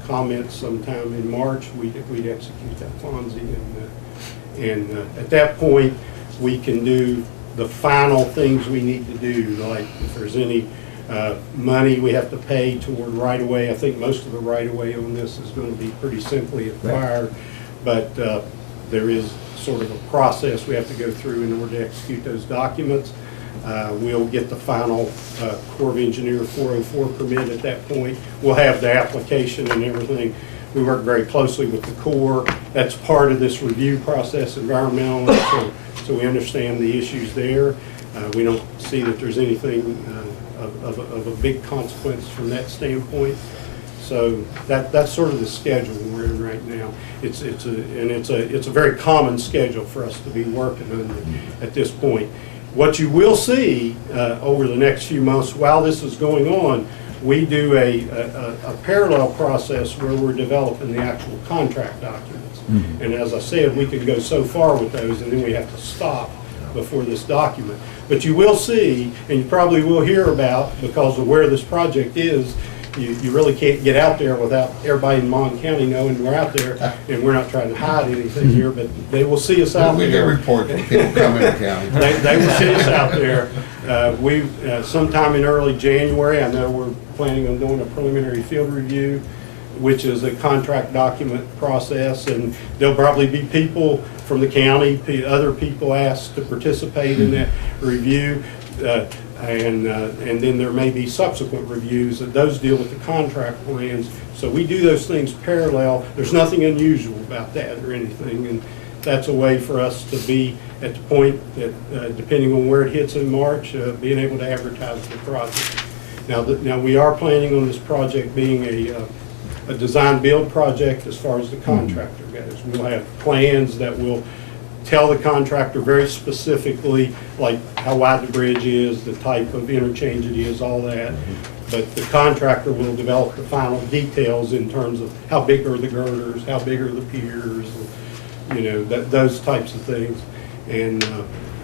comments sometime in March, we'd execute that FONSI, and at that point, we can do the final things we need to do, like if there's any money we have to pay toward right-of-way. I think most of the right-of-way on this is going to be pretty simply acquired, but there is sort of a process we have to go through in order to execute those documents. We'll get the final Corps of Engineer 404 permit at that point. We'll have the application and everything. We work very closely with the Corps. That's part of this review process, environmental, so we understand the issues there. We don't see that there's anything of a big consequence from that standpoint. So that's sort of the schedule we're in right now. It's a very common schedule for us to be working under at this point. What you will see over the next few months while this is going on, we do a parallel process where we're developing the actual contract documents. And as I said, we can go so far with those, and then we have to stop before this document. But you will see, and you probably will hear about, because of where this project is, you really can't get out there without everybody in Mon County knowing we're out there, and we're not trying to hide anything here, but they will see us out there. We get reports when people come in the county. They will see us out there. Sometime in early January, I know we're planning on doing a preliminary field review, which is a contract document process, and there'll probably be people from the county, other people asked to participate in that review. And then there may be subsequent reviews, and those deal with the contract plans. So we do those things parallel. There's nothing unusual about that or anything, and that's a way for us to be at the point that, depending on where it hits in March, being able to advertise the project. Now we are planning on this project being a design-build project as far as the contractor goes. We'll have plans that will tell the contractor very specifically, like how wide the bridge is, the type of interchange it is, all that. But the contractor will develop the final details in terms of how big are the girders, how big are the piers, those types of things, and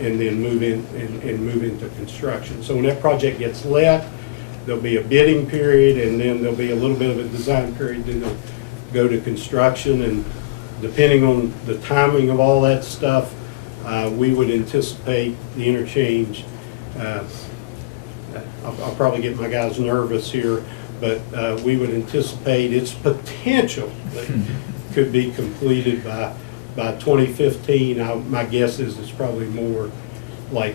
then move in and move into construction. So when that project gets let, there'll be a bidding period, and then there'll be a little bit of a design period, then they'll go to construction, and depending on the timing of all that stuff, we would anticipate the interchange. I'll probably get my guys nervous here, but we would anticipate its potential could be completed by 2015. My guess is it's probably more like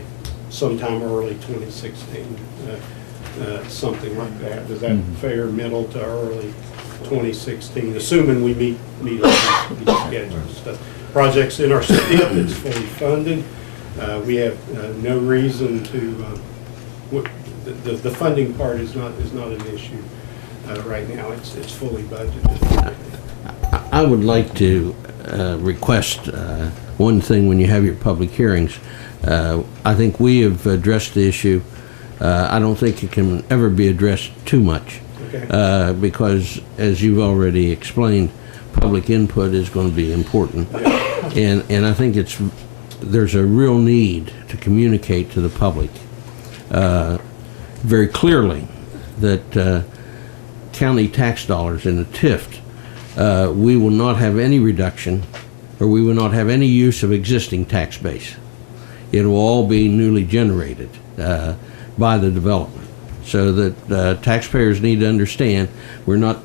sometime early 2016, something like that. Is that fair? Middle to early 2016, assuming we meet all these schedules. project's in our STIP, it's fully funded. We have no reason to, the funding part is not an issue right now. It's fully budgeted. I would like to request one thing when you have your public hearings. I think we have addressed the issue. I don't think it can ever be addressed too much. Okay. Because, as you've already explained, public input is going to be important. And I think there's a real need to communicate to the public very clearly that county tax dollars in the TIF, we will not have any reduction, or we will not have any use of existing tax base. It will all be newly generated by the development. So that taxpayers need to understand we're not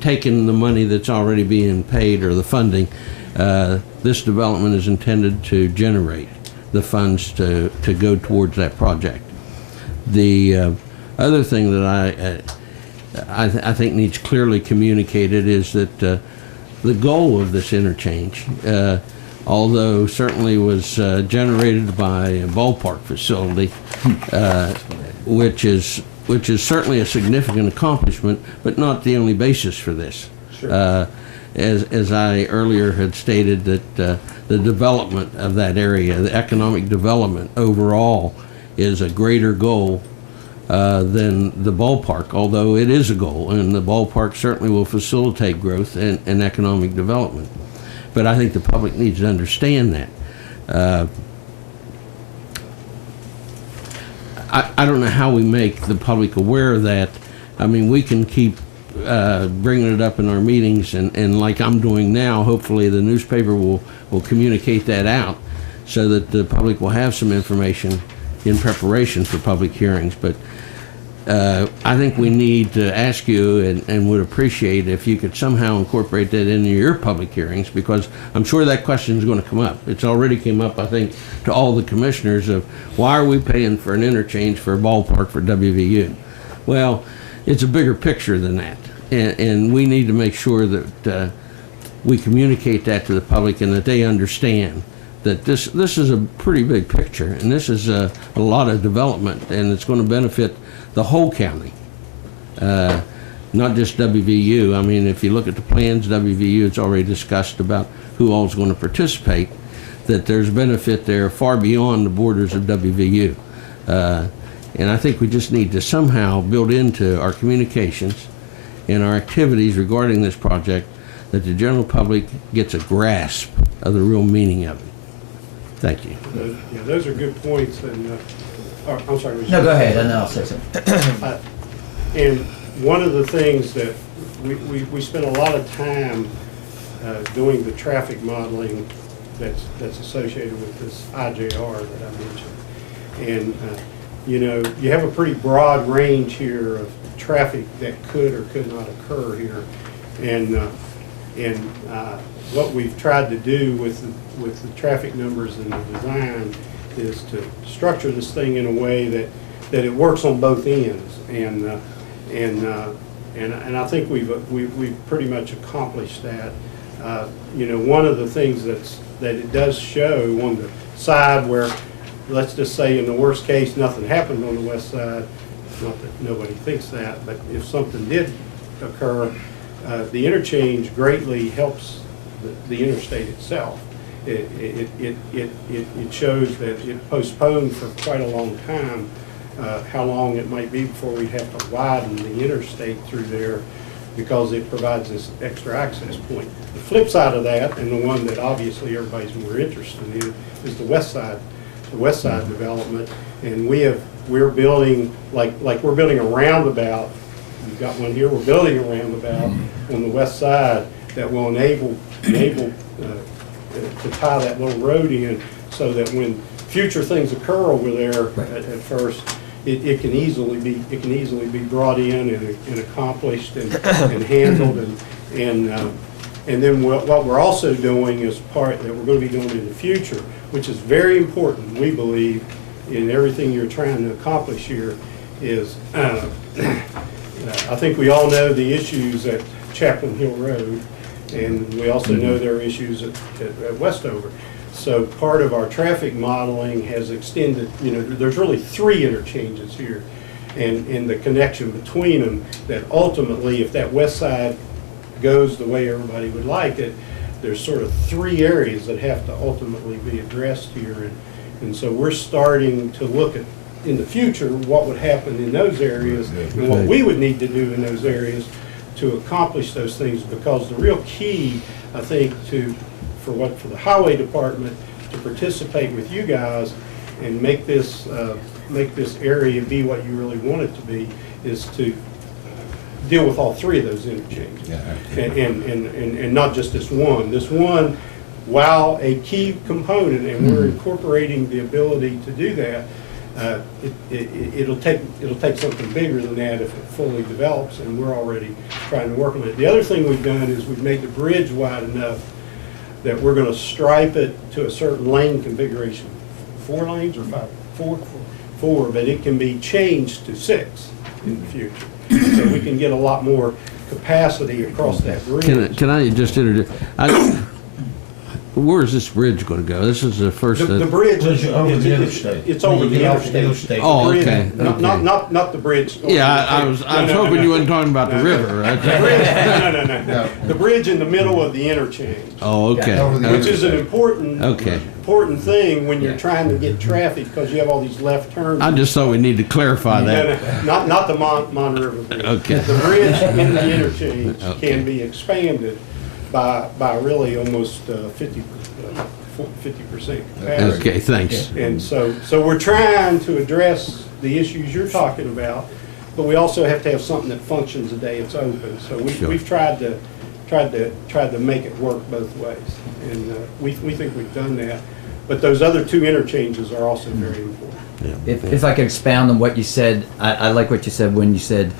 taking the money that's already being paid or the funding. This development is intended to generate the funds to go towards that project. The other thing that I think needs clearly communicated is that the goal of this interchange, although certainly was generated by a ballpark facility, which is certainly a significant accomplishment, but not the only basis for this. Sure. As I earlier had stated, that the development of that area, the economic development overall, is a greater goal than the ballpark, although it is a goal, and the ballpark certainly will facilitate growth and economic development. But I think the public needs to understand that. I don't know how we make the public aware of that. I mean, we can keep bringing it up in our meetings, and like I'm doing now, hopefully the newspaper will communicate that out so that the public will have some information in preparation for public hearings. But I think we need to ask you and would appreciate if you could somehow incorporate that into your public hearings, because I'm sure that question is going to come up. It's already came up, I think, to all the commissioners of why are we paying for an interchange for a ballpark for WVU? Well, it's a bigger picture than that, and we need to make sure that we communicate that to the public and that they understand that this is a pretty big picture, and this is a lot of development, and it's going to benefit the whole county, not just WVU. I mean, if you look at the plans, WVU, it's already discussed about who all is going to participate, that there's benefit there far beyond the borders of WVU. And I think we just need to somehow build into our communications and our activities regarding this project that the general public gets a grasp of the real meaning of it. Thank you. Yeah, those are good points, and I'm sorry. No, go ahead, and I'll say something. And one of the things that we spent a lot of time doing the traffic modeling that's associated with this IJR that I mentioned. And you know, you have a pretty broad range here of traffic that could or could not occur here. And what we've tried to do with the traffic numbers and the design is to structure this thing in a way that it works on both ends. And I think we've pretty much accomplished that. You know, one of the things that it does show on the side where, let's just say in the worst case, nothing happened on the west side, not that nobody thinks that, but if something did occur, the interchange greatly helps the interstate itself. It shows that it postponed for quite a long time how long it might be before we have to widen the interstate through there, because it provides this extra access point. The flip side of that, and the one that obviously everybody's more interested in, is the west side development. And we're building, like we're building a roundabout. We've got one here. We're building a roundabout on the west side that will enable to tie that little road in, so that when future things occur over there at first, it can easily be brought in and accomplished and handled, and then what we're also doing is part that we're going to be doing in the future, which is very important, we believe, in everything you're trying to accomplish here, is I think we all know the issues at Chaplain Hill Road, And we also know there are issues at Westover. So part of our traffic modeling has extended, there's really 3 interchanges here. And the connection between them, that ultimately, if that west side goes the way everybody would like it, there's sort of 3 areas that have to ultimately be addressed here. And so we're starting to look at, in the future, what would happen in those areas and what we would need to do in those areas to accomplish those things. Because the real key, I think, for the highway department to participate with you guys and make this area be what you really want it to be, is to deal with all 3 of those interchanges. And not just this one. This one, while a key component, and we're incorporating the ability to do that, it'll take something bigger than that if it fully develops, and we're already trying to work on it. The other thing we've done is we've made the bridge wide enough that we're going to stripe it to a certain lane configuration. 4 lanes or 5? 4, but it can be changed to 6 in the future. So we can get a lot more capacity across that bridge. Can I just introduce? Where is this bridge going to go? This is the first. The bridge It's is over the interstate. It's over When you the get off the interstate. interstate. Oh, The bridge- okay, okay. Not the bridge. Yeah, I was hoping you wasn't talking about the river. The bridge, no. The bridge in the middle of the interchange. Oh, okay. Over the Which is an important thing when you're trying to get traffic, because you have all these left turns. I just thought we need to clarify that. Not the Mon River Bridge. Okay. The bridge in the interchange can be expanded by really almost 50% capacity. Okay, thanks. And so we're trying to address the issues you're talking about, but we also have to have something that functions the day it's open. So we've tried to make it work both ways, and we think we've done that. But those other 2 interchanges are also very important. If I could expound on what you said, I like what you said when you said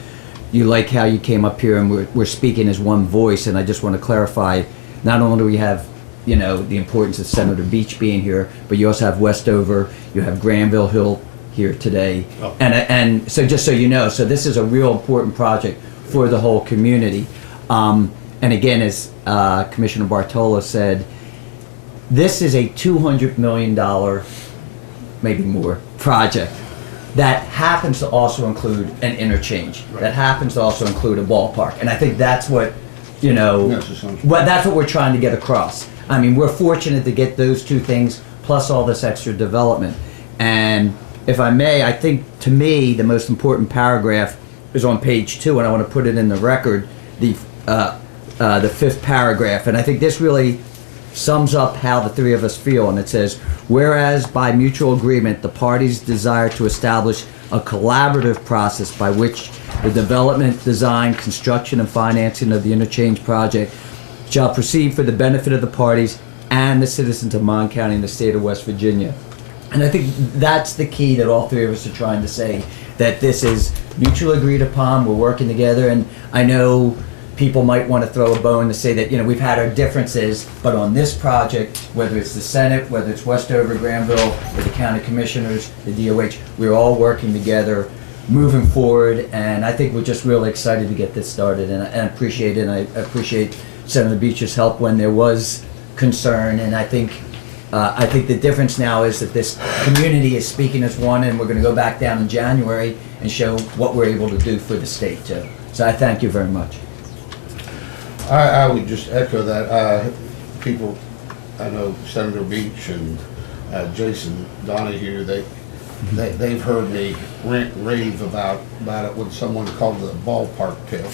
you like how you came up here and we're speaking as one voice, and I just want to clarify, not only do we have the importance of Senator Beach being here, but you also have Westover, you have Granville Hill here today. Oh. And so just so you know, so this is a real important project for the whole community. And again, as Commissioner Bartola said, this is a $200 million, maybe more, project that happens to also include an interchange, that happens to also include a ballpark. And I think that's what, that's what we're trying to get across. I mean, we're fortunate to get those 2 things plus all this extra development. And if I may, I think to me the most important paragraph is on page 2, and I want to put it in the record, the 5th paragraph. And I think this really sums up how the 3 of us feel. And it says, whereas by mutual agreement the parties desire to establish a collaborative process by which the development, design, construction, and financing of the interchange project shall proceed for the benefit of the parties and the citizens of Mon County and the state of West Virginia. And I think that's the key that all 3 of us are trying to say, that this is mutually agreed upon, we're working together. And I know people might want to throw a bone to say that, we've had our differences, but on this project, whether it's the Senate, whether it's Westover, Granville, or the county commissioners, the DOH, we're all working together, moving forward, and I think we're just really excited to get this started, and I appreciate it, and I appreciate Senator Beach's help when there was concern, and I think the difference now is that this community is speaking as one, and we're going to go back down in January and show what we're able to do for the state too. So I thank you very much. I would just echo that. People, I know Senator Beach and Jason Donahue, they've heard me rave about it when someone called it a ballpark tip.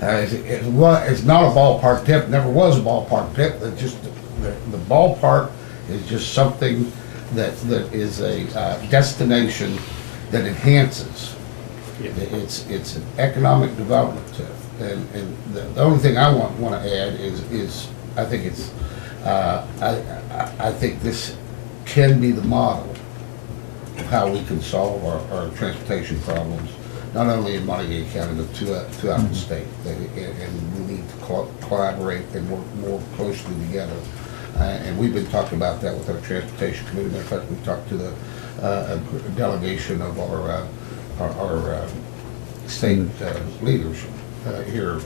It's not a ballpark tip, never was a ballpark tip. It's just the ballpark is just something that is a destination that enhances. It's an economic development tip. And the only thing I want to add is I think it's I think this can be the model of how we can solve our transportation problems, not only in Montague County but throughout the state. And we need to collaborate and work more closely together. And we've been talking about that with our transportation committee. Matter of fact, we talked to the a delegation of our state leaders here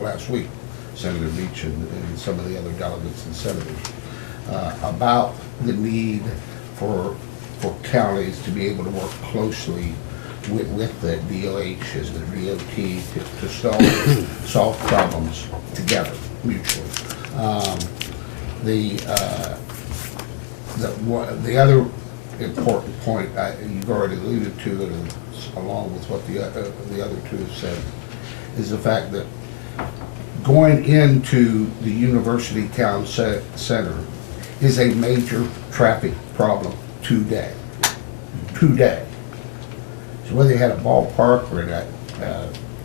last week Senator Beach and some of the other delegates and senators, about the need for counties to be able to work closely with the DOH as the DOT to solve problems together mutually. The other important point you've already alluded to, and along with what the other two have said, is the fact that going into the University Town Center is a major traffic problem today. So whether you had a ballpark or a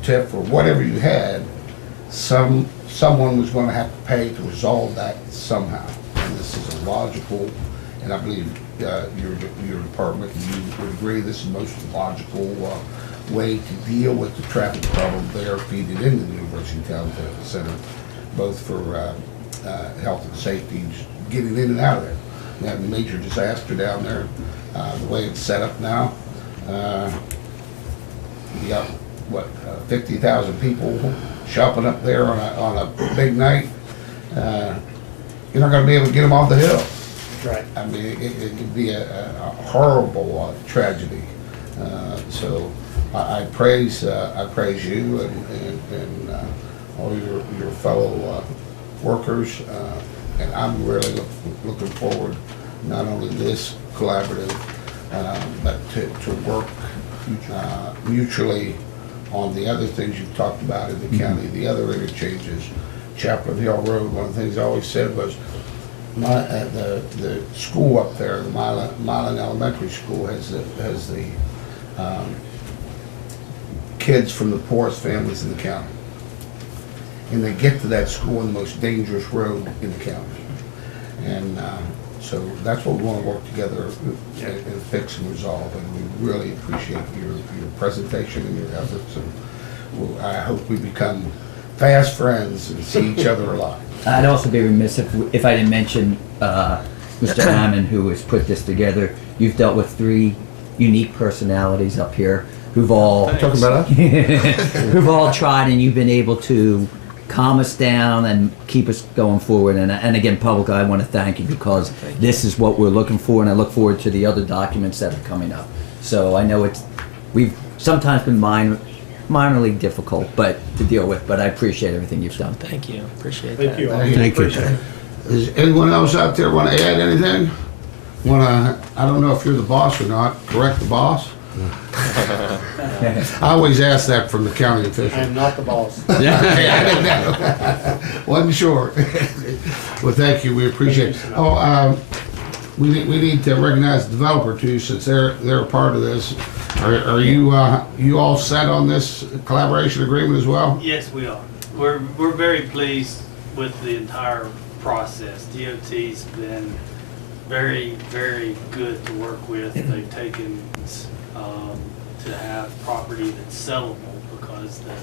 TIF or whatever you had, someone was going to have to pay to resolve that somehow. And this is a logical, and I believe your department, and you would agree, this is the most logical way to deal with the traffic problem there feeding into the University Town Center, both for health and safety, getting in and out of there. We had a major disaster down there. The way it's set up now, you got, 50,000 people shopping up there on a big night. You're not going to be able to get them off the hill. Right. I mean, it could be a horrible tragedy. So I praise you and all your fellow workers, and I'm really looking forward not only this collaborative, but to work mutually on the other things you've talked about in the county, the other interchanges. Chaplain Hill Road, one of the things I always said was, the school up there, the Milan Elementary School, has the kids from the poorest families in the county. And they get to that school in the most dangerous road in the county. And so that's what we want to work together and fix and resolve. And we really appreciate your presentation and your efforts. And I hope we become fast friends and see each other a lot. I'd also be remiss if I didn't mention Mr. Hammond, who has put this together. You've dealt with 3 unique personalities up here who've all Talking about us? who've all tried, and you've been able to calm us down and keep us going forward. And again, publicly, I want to thank you, because this is what we're looking for, and I look forward to the other documents that are coming up. So I know we've sometimes been minorly difficult to deal with, but I appreciate everything you've done. Thank you. Appreciate Thank that. you all. Thank you. Does anyone else out there want to add anything? I don't know if you're the boss or not, correct the boss? I always ask that from the county I official. am not the boss. Okay, I didn't know. Wasn't sure. Well, thank you, we appreciate it. We need to recognize the developer too, since they're a part of this. Are you all set on this collaboration agreement as well? Yes, we are. We're very pleased with the entire process. DOT's been very, very good to work with. They've taken to have property that's sellable, because the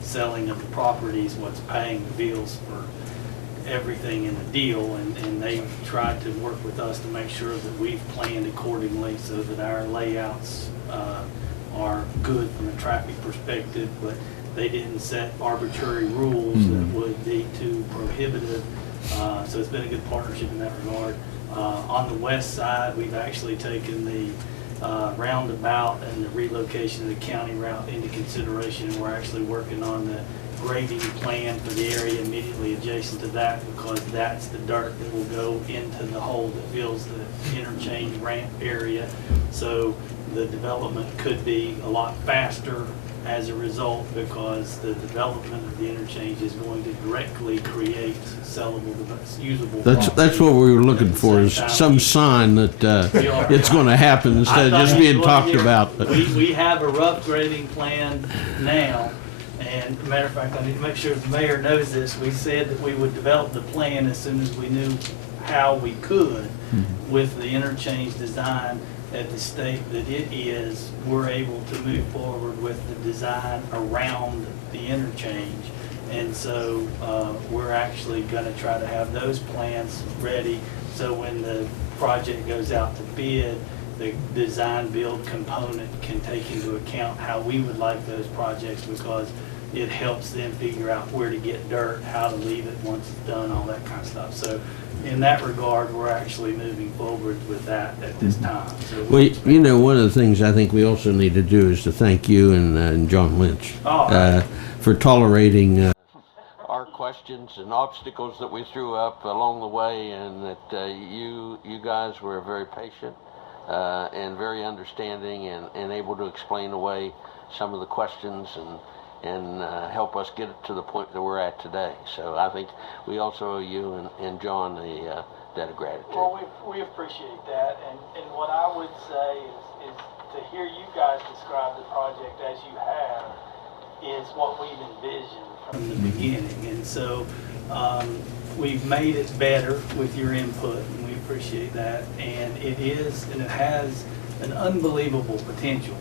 selling of the property is what's paying the bills for everything in the deal, and they've tried to work with us to make sure that we've planned accordingly so that our layouts are good from a traffic perspective, but they didn't set arbitrary rules that would be too prohibitive. So it's been a good partnership in that regard. On the west side, we've actually taken the roundabout and the relocation of the county route into consideration, and we're actually working on the grading plan for the area immediately adjacent to that, because that's the dirt that will go into the hole that fills the interchange ramp area. So the development could be a lot faster as a result, because the development of the interchange is going to directly create sellable, usable. That's what we were looking for, is some sign that it's going to happen instead of just being talked about. But We have a rough grading plan now, and as a matter of fact, I need to make sure the mayor knows this. We said that we would develop the plan as soon as we knew how we could with the interchange design at the state that it is. We're able to move forward with the design around the interchange. And so we're actually going to try to have those plans ready, so when the project goes out to bid, the design build component can take into account how we would like those projects, because it helps them figure out where to get dirt, how to leave it once it's done, all that kind of stuff. So in that regard, we're actually moving forward with that at this time. So Well, you know, one of the things I think we also need to do is to thank you and John Lynch for tolerating our questions and obstacles that we threw up along the way, and that you guys were very patient and very understanding and able to explain away some of the questions and help us get to the point that we're at today. So I think we also owe you and John a debt of gratitude. Well, we appreciate that, and what I would say is to hear you guys describe the project as you have is what we've envisioned from the beginning, and so we've made it better with your input, and we appreciate that, and it has an unbelievable potential.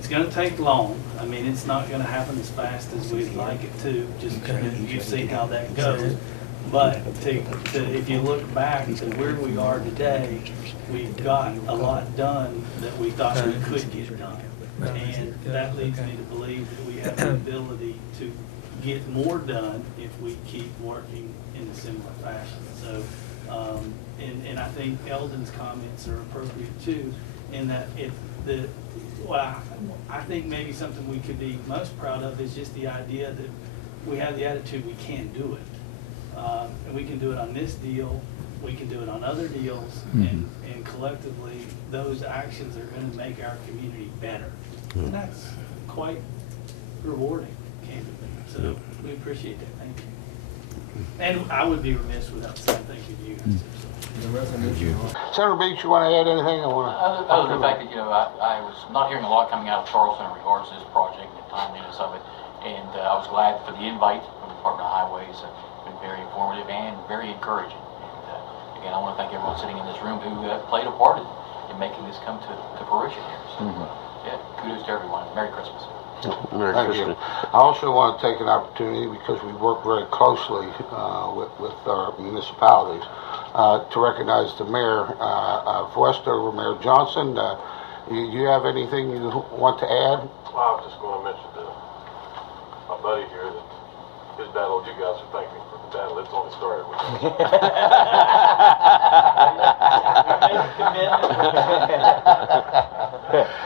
It's going to take long. I mean, it's not going to happen as fast as we'd like it to, just because you see how that goes. But if you look back to where we are today, we've got a lot done that we thought we could get done. And that leads me to believe that we have the ability to get more done if we keep working in a similar fashion. So, and I think Eldon's comments are appropriate too, in that I think maybe something we could be most proud of is just the idea that we have the attitude we can do it. And we can do it on this deal, we can do it on other deals, and collectively, those actions are going to make our community better. And that's quite rewarding, candidly. So we appreciate that. Thank you. And I would be remiss without saying thank you to you guys. Senator Beach, you want to add anything? Other than the fact that, I was not hearing a lot coming out of Charleston in regards to this project and the timeliness of it. And I was glad for the invite from the Department of Highways. It's been very informative and very encouraging. And again, I want to thank everyone sitting in this room who played a part in making this come to fruition here. So, yeah, kudos to everyone. Merry Christmas. Merry Christmas. I also want to take an opportunity, because we work very closely with our municipalities, to recognize the mayor of Westover, Mayor Johnson. You have anything you want to add? Well, I was just going to mention to my buddy here that his battle, you guys are thanking me for the battle. It's only started with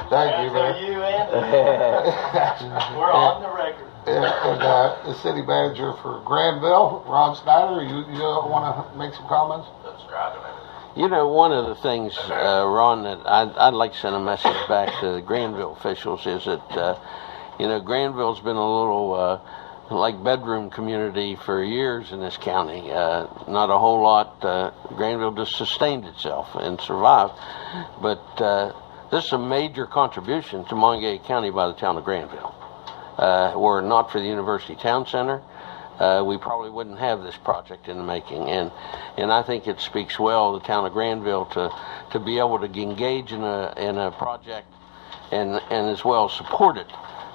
Thank you, man. We're on the record. And the city manager for Granville, Ron Snyder, you want to make some comments? You know, one of the things, Ron, that I'd like to send a message back to the Granville officials is that, Granville's been a little like bedroom community for years in this county. Not a whole lot. Granville just sustained itself and survived. But this is a major contribution to Montague County by the town of Granville. Were it not for the University Town Center, we probably wouldn't have this project in the making. And I think it speaks well of the town of Granville to be able to engage in a project and as well support it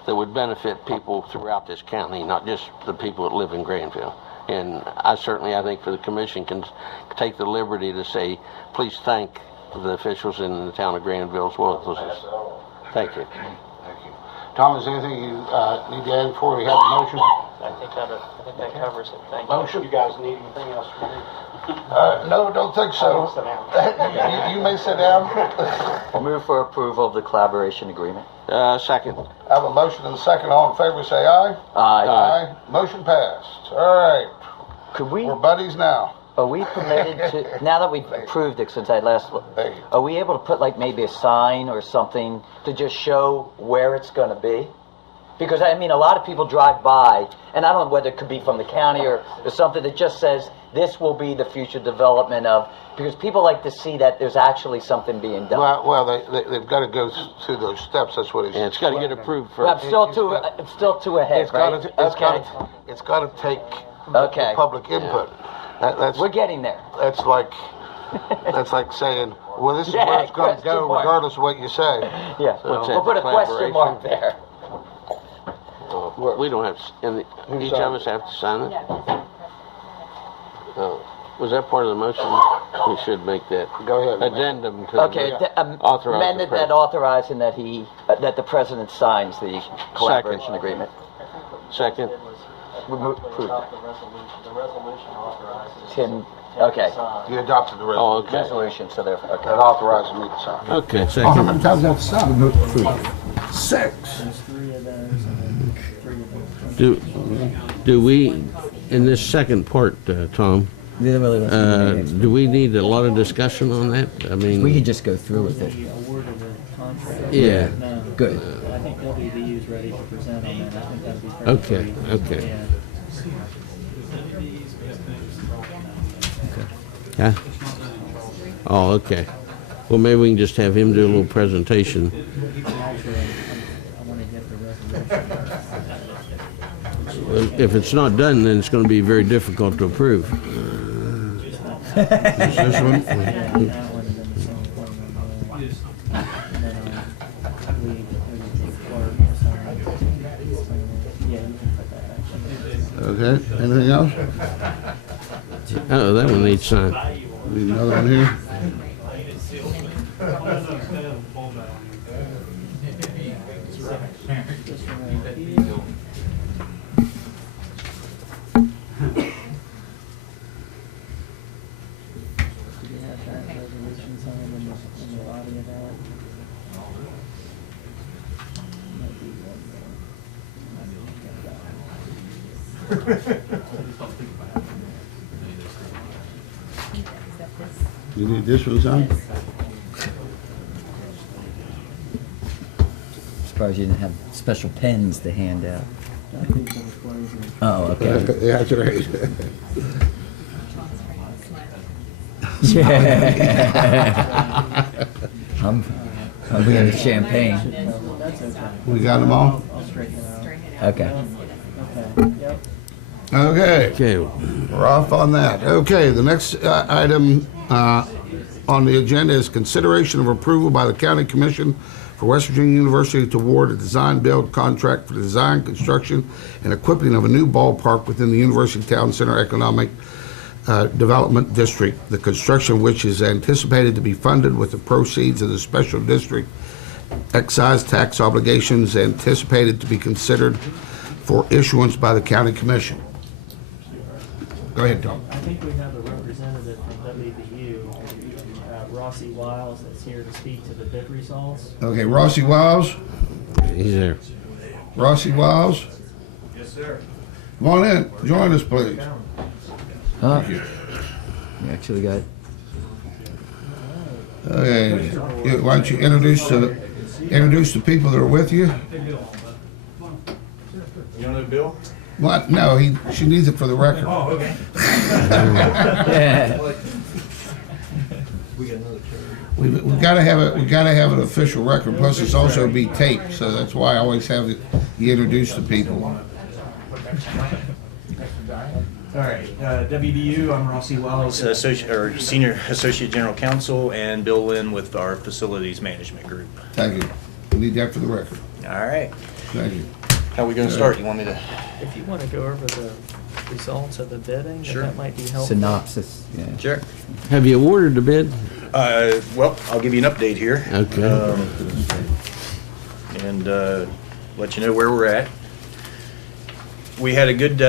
that would benefit people throughout this county, not just the people that live in Granville. And I think for the commission can take the liberty to say, please thank the officials in the town of Granville as well. Thank you. Thank you. Tom, is there anything you need to add before we have a motion? I think that covers it. Thank you. Motion? You guys need anything else from me? No, don't think so. Sit down. You may sit down. I'll move for approval of the collaboration agreement. Second. I have a motion and a second. All in favor, say aye. Aye. Motion passed. All right. Could we? We're buddies now. Are we permitted to, now that we've approved it since I last, are we able to put like maybe a sign or something to just show where it's going to be? Because I mean, a lot of people drive by, and I don't know whether it could be from the county or something that just says this will be the future development of, because people like to see that there's actually something being done. Well, they've got to go through those steps. That's what it's. And it's got to get approved first. Well, I'm still too ahead, right? It's got to take the public input. We're getting there. That's like saying, well, this is where it's going to go, regardless of what you say. Yeah, we'll put a question mark there. We don't have, each of us have to sign it? Was that part of the motion? We should make that Go ahead. addendum to Okay, authorize the amended that president. authorizing that that the president signs the collaboration agreement. Second. Approve. The resolution authorizes. Tim, okay. You adopted the Oh, okay. Resolution, so therefore, okay. That authorizes me to sign. Okay, Oh, how many second. times have to sign? 6. There's 3 of those and then 3 of those. Do we, in this second part, Tom, do we need a lot of discussion on that? I mean. We could just go through with it. We awarded the contract. Yeah. No. Good. I think WVU is ready to present on that. I think that'd be fair. Okay, okay. Yeah. Huh? Oh, okay. Well, maybe we can just have him do a little presentation. Actually, I want to get the resolution. If it's not done, then it's going to be very difficult to approve. Is this one? That one and then the same one. And then we take clerk and sign. Yeah, you can put that back. Okay, anything else? Oh, that one needs signed. Need another one here? Just right here. Do you have that resolution signed in the body of that? Might be one You need this one signed? Surprised you didn't have special pens to hand out. I think it was closing. Oh, okay. Yeah, that's right. Yeah. I'm being the champagne. That's okay. We got them all? I'll straighten it out. Okay. Okay, yep. Okay, Okay. we're off on that. Okay, the next item on the agenda is consideration of approval by the County Commission for West Virginia University to award a design-build contract for the design, construction, and equipping of a new ballpark within the University Town Center Economic Development District, the construction of which is anticipated to be funded with the proceeds of the special district excise tax obligations anticipated to be considered for issuance by the County Commission. Go ahead, Tom. I think we have a representative from WVU, Rossi Wiles, that's here to speak to the bid results. Okay, Rossi Wiles? He's there. Rossi Wiles? Yes, sir. Come on in, join us, please. You actually got Okay, why don't you introduce the people that are with you? You know Bill? What? No, she needs it for the record. Oh, okay. We gotta have an official record, plus it's also be taped, so that's why I always have you introduce the people. All right, WVU, I'm Rossi Wiles, Senior Associate General Counsel, and Bill Lynn with our Facilities Management Group. Thank you. We need that for the record. All right. Thank you. How are we going to start? You want me to? If you want to go over the results of the bidding, Sure. that might be helpful. synopsis. Yeah. Sure. Have you awarded the bid? Well, I'll give you an update here. Okay. And let you know where we're at. We had a good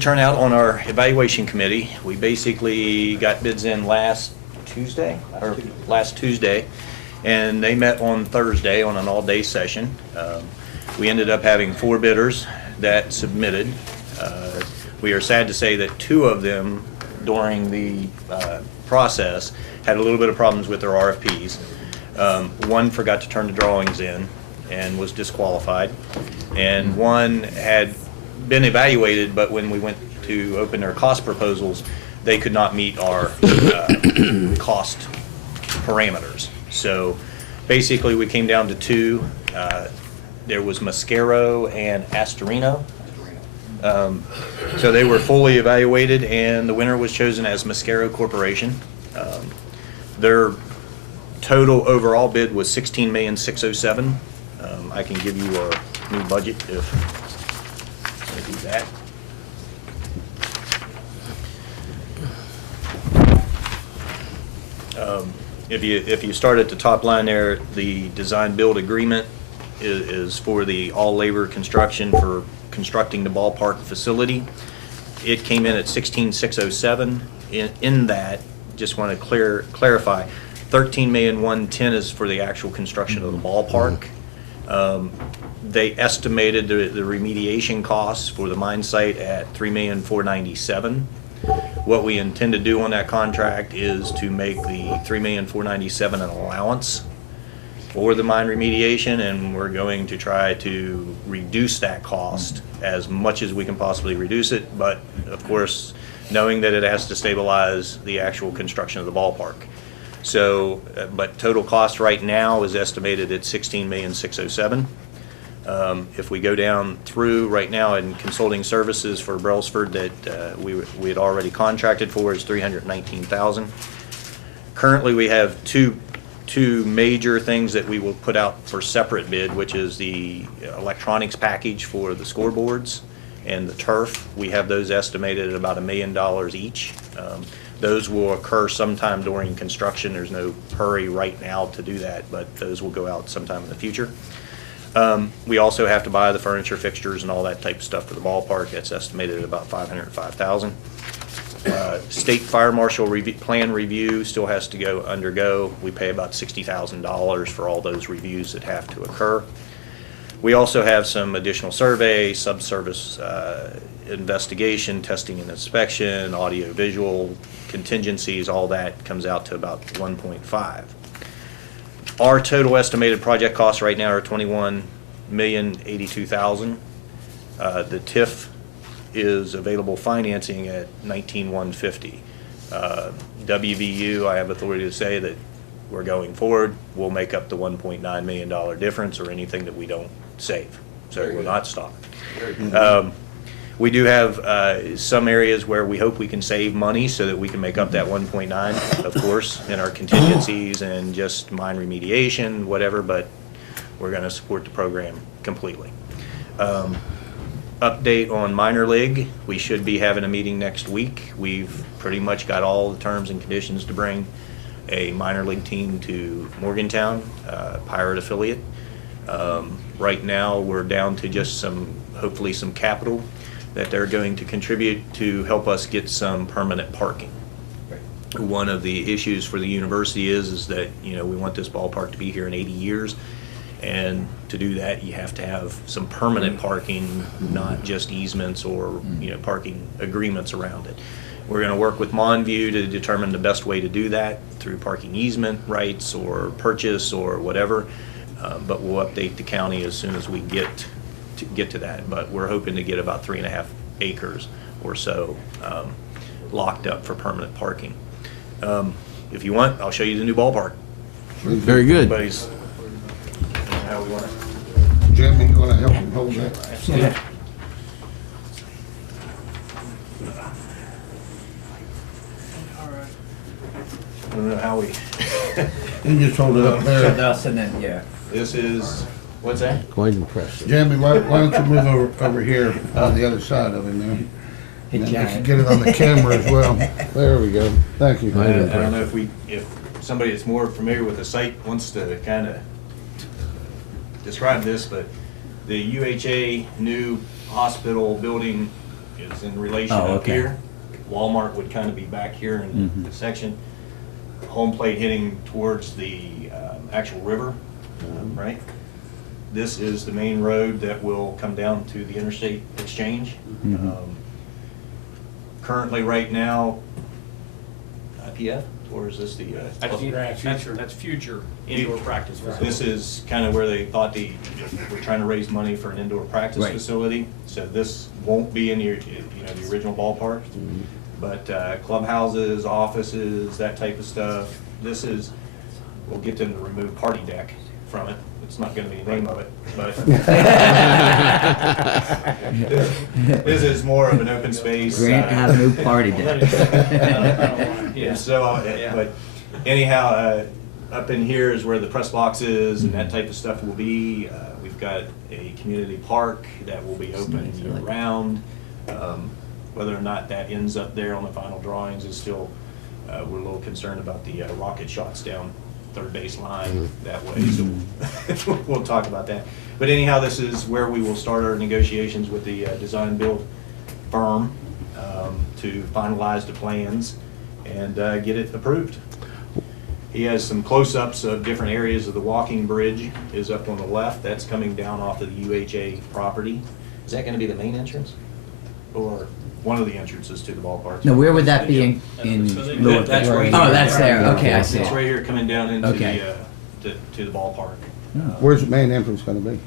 turnout on our evaluation committee. We basically got bids in last Tuesday, and they met on Thursday on an all-day session. We ended up having 4 bidders that submitted. We are sad to say that 2 of them during the process had a little bit of problems with their RFPs. One forgot to turn the drawings in and was disqualified, and one had been evaluated, but when we went to open their cost proposals, they could not meet our cost parameters. So basically, we came down to 2. There was Mascaro and Astorino. So they were fully evaluated, and the winner was chosen as Mascaro Corporation. Their total overall bid was $16,607,000. I can give you our new budget if I do that. If you start at the top line there, the design-build agreement is for the all-labor construction for constructing the ballpark facility. It came in at 16,607. In that, just want to clarify, 13,110,000 is for the actual construction of the ballpark. They estimated the remediation costs for the mine site at $3,497,000. What we intend to do on that contract is to make the $3,497,000 an allowance for the mine remediation, and we're going to try to reduce that cost as much as we can possibly reduce it, but of course, knowing that it has to stabilize the actual construction of the ballpark. So, but total cost right now is estimated at $16,607,000. If we go down through right now in consulting services for Brailsford that we had already contracted for is $319,000. Currently, we have two major things that we will put out for separate bid, which is the electronics package for the scoreboards and the turf. We have those estimated at about $1 million each. Those will occur sometime during construction. There's no hurry right now to do that, but those will go out sometime in the future. We also have to buy the furniture, fixtures, and all that type of stuff for the ballpark. That's estimated at about $505,000. State Fire Marshal plan review still has to undergo. We pay about $60,000 for all those reviews that have to occur. We also have some additional survey, subsurface investigation, testing and inspection, audio visual contingencies, all that comes out to about 1.5. Our total estimated project costs right now are $21,082,000. The TIF is available financing at $19,150. WVU, I have authority to say that we're going forward. We'll make up the $1.9 million difference or anything that we don't save. So we're not stopping. We do have some areas where we hope we can save money so that we can make up that 1.9, of course, in our contingencies and just mine remediation, whatever, but we're going to support the program completely. Update on minor league. We should be having a meeting next week. We've pretty much got all the terms and conditions to bring a minor league team to Morgantown, Pirate affiliate. Right now, we're down to just hopefully some capital that they're going to contribute to help us get some permanent parking. One of the issues for the university is that, we want this ballpark to be here in 80 years. And to do that, you have to have some permanent parking, not just easements or, parking agreements around it. We're going to work with Monview to determine the best way to do that through parking easement rights or purchase or whatever. But we'll update the county as soon as we get to that. But we're hoping to get about 3.5 acres or so locked up for permanent parking. If you want, I'll show you the new ballpark. Very good. Everybody's how we want it. Jim, you want to help him hold that? Yeah. I don't know how we. You just hold it up there. And then, yeah. This is, what's that? Quite impressive. Jamie, why don't you move over here on the other side of him there? And then we can get it on the camera as well. There we go. Thank you. I don't know if somebody that's more familiar with the site wants to kind of describe this, but the UHA new hospital building is in relation up here. Walmart would kind of be back here in the section. Home plate hitting towards the actual river, right? This is the main road that will come down to the interstate exchange. Currently, right now, IPF, or is this the? That's future indoor practice facility. This is kind of where they thought we're trying to raise money for an indoor practice facility. So this won't be in the original ballpark, but clubhouses, offices, that type of stuff. We'll get them to remove party deck from it. It's not going to be the name of it, but this is more of an open space. Grant Avenue party deck. Yeah. So, but anyhow, up in here is where the press box is and that type of stuff will be. We've got a community park that will be open year-round. Whether or not that ends up there on the final drawings is still, we're a little concerned about the rocket shots down third base line that way, so we'll talk about that. But anyhow, this is where we will start our negotiations with the design build firm to finalize the plans and get it approved. He has some close-ups of different areas of the walking bridge is up on the left. That's coming down off of the UHA property. Is that gonna be the main entrance? Or one of the entrances to the ballpark? Now, where would that be in Lewisburg? That's right Oh, here. that's there. Okay, I see. It's right here coming down into Okay. to the ballpark. Where's the main entrance gonna be?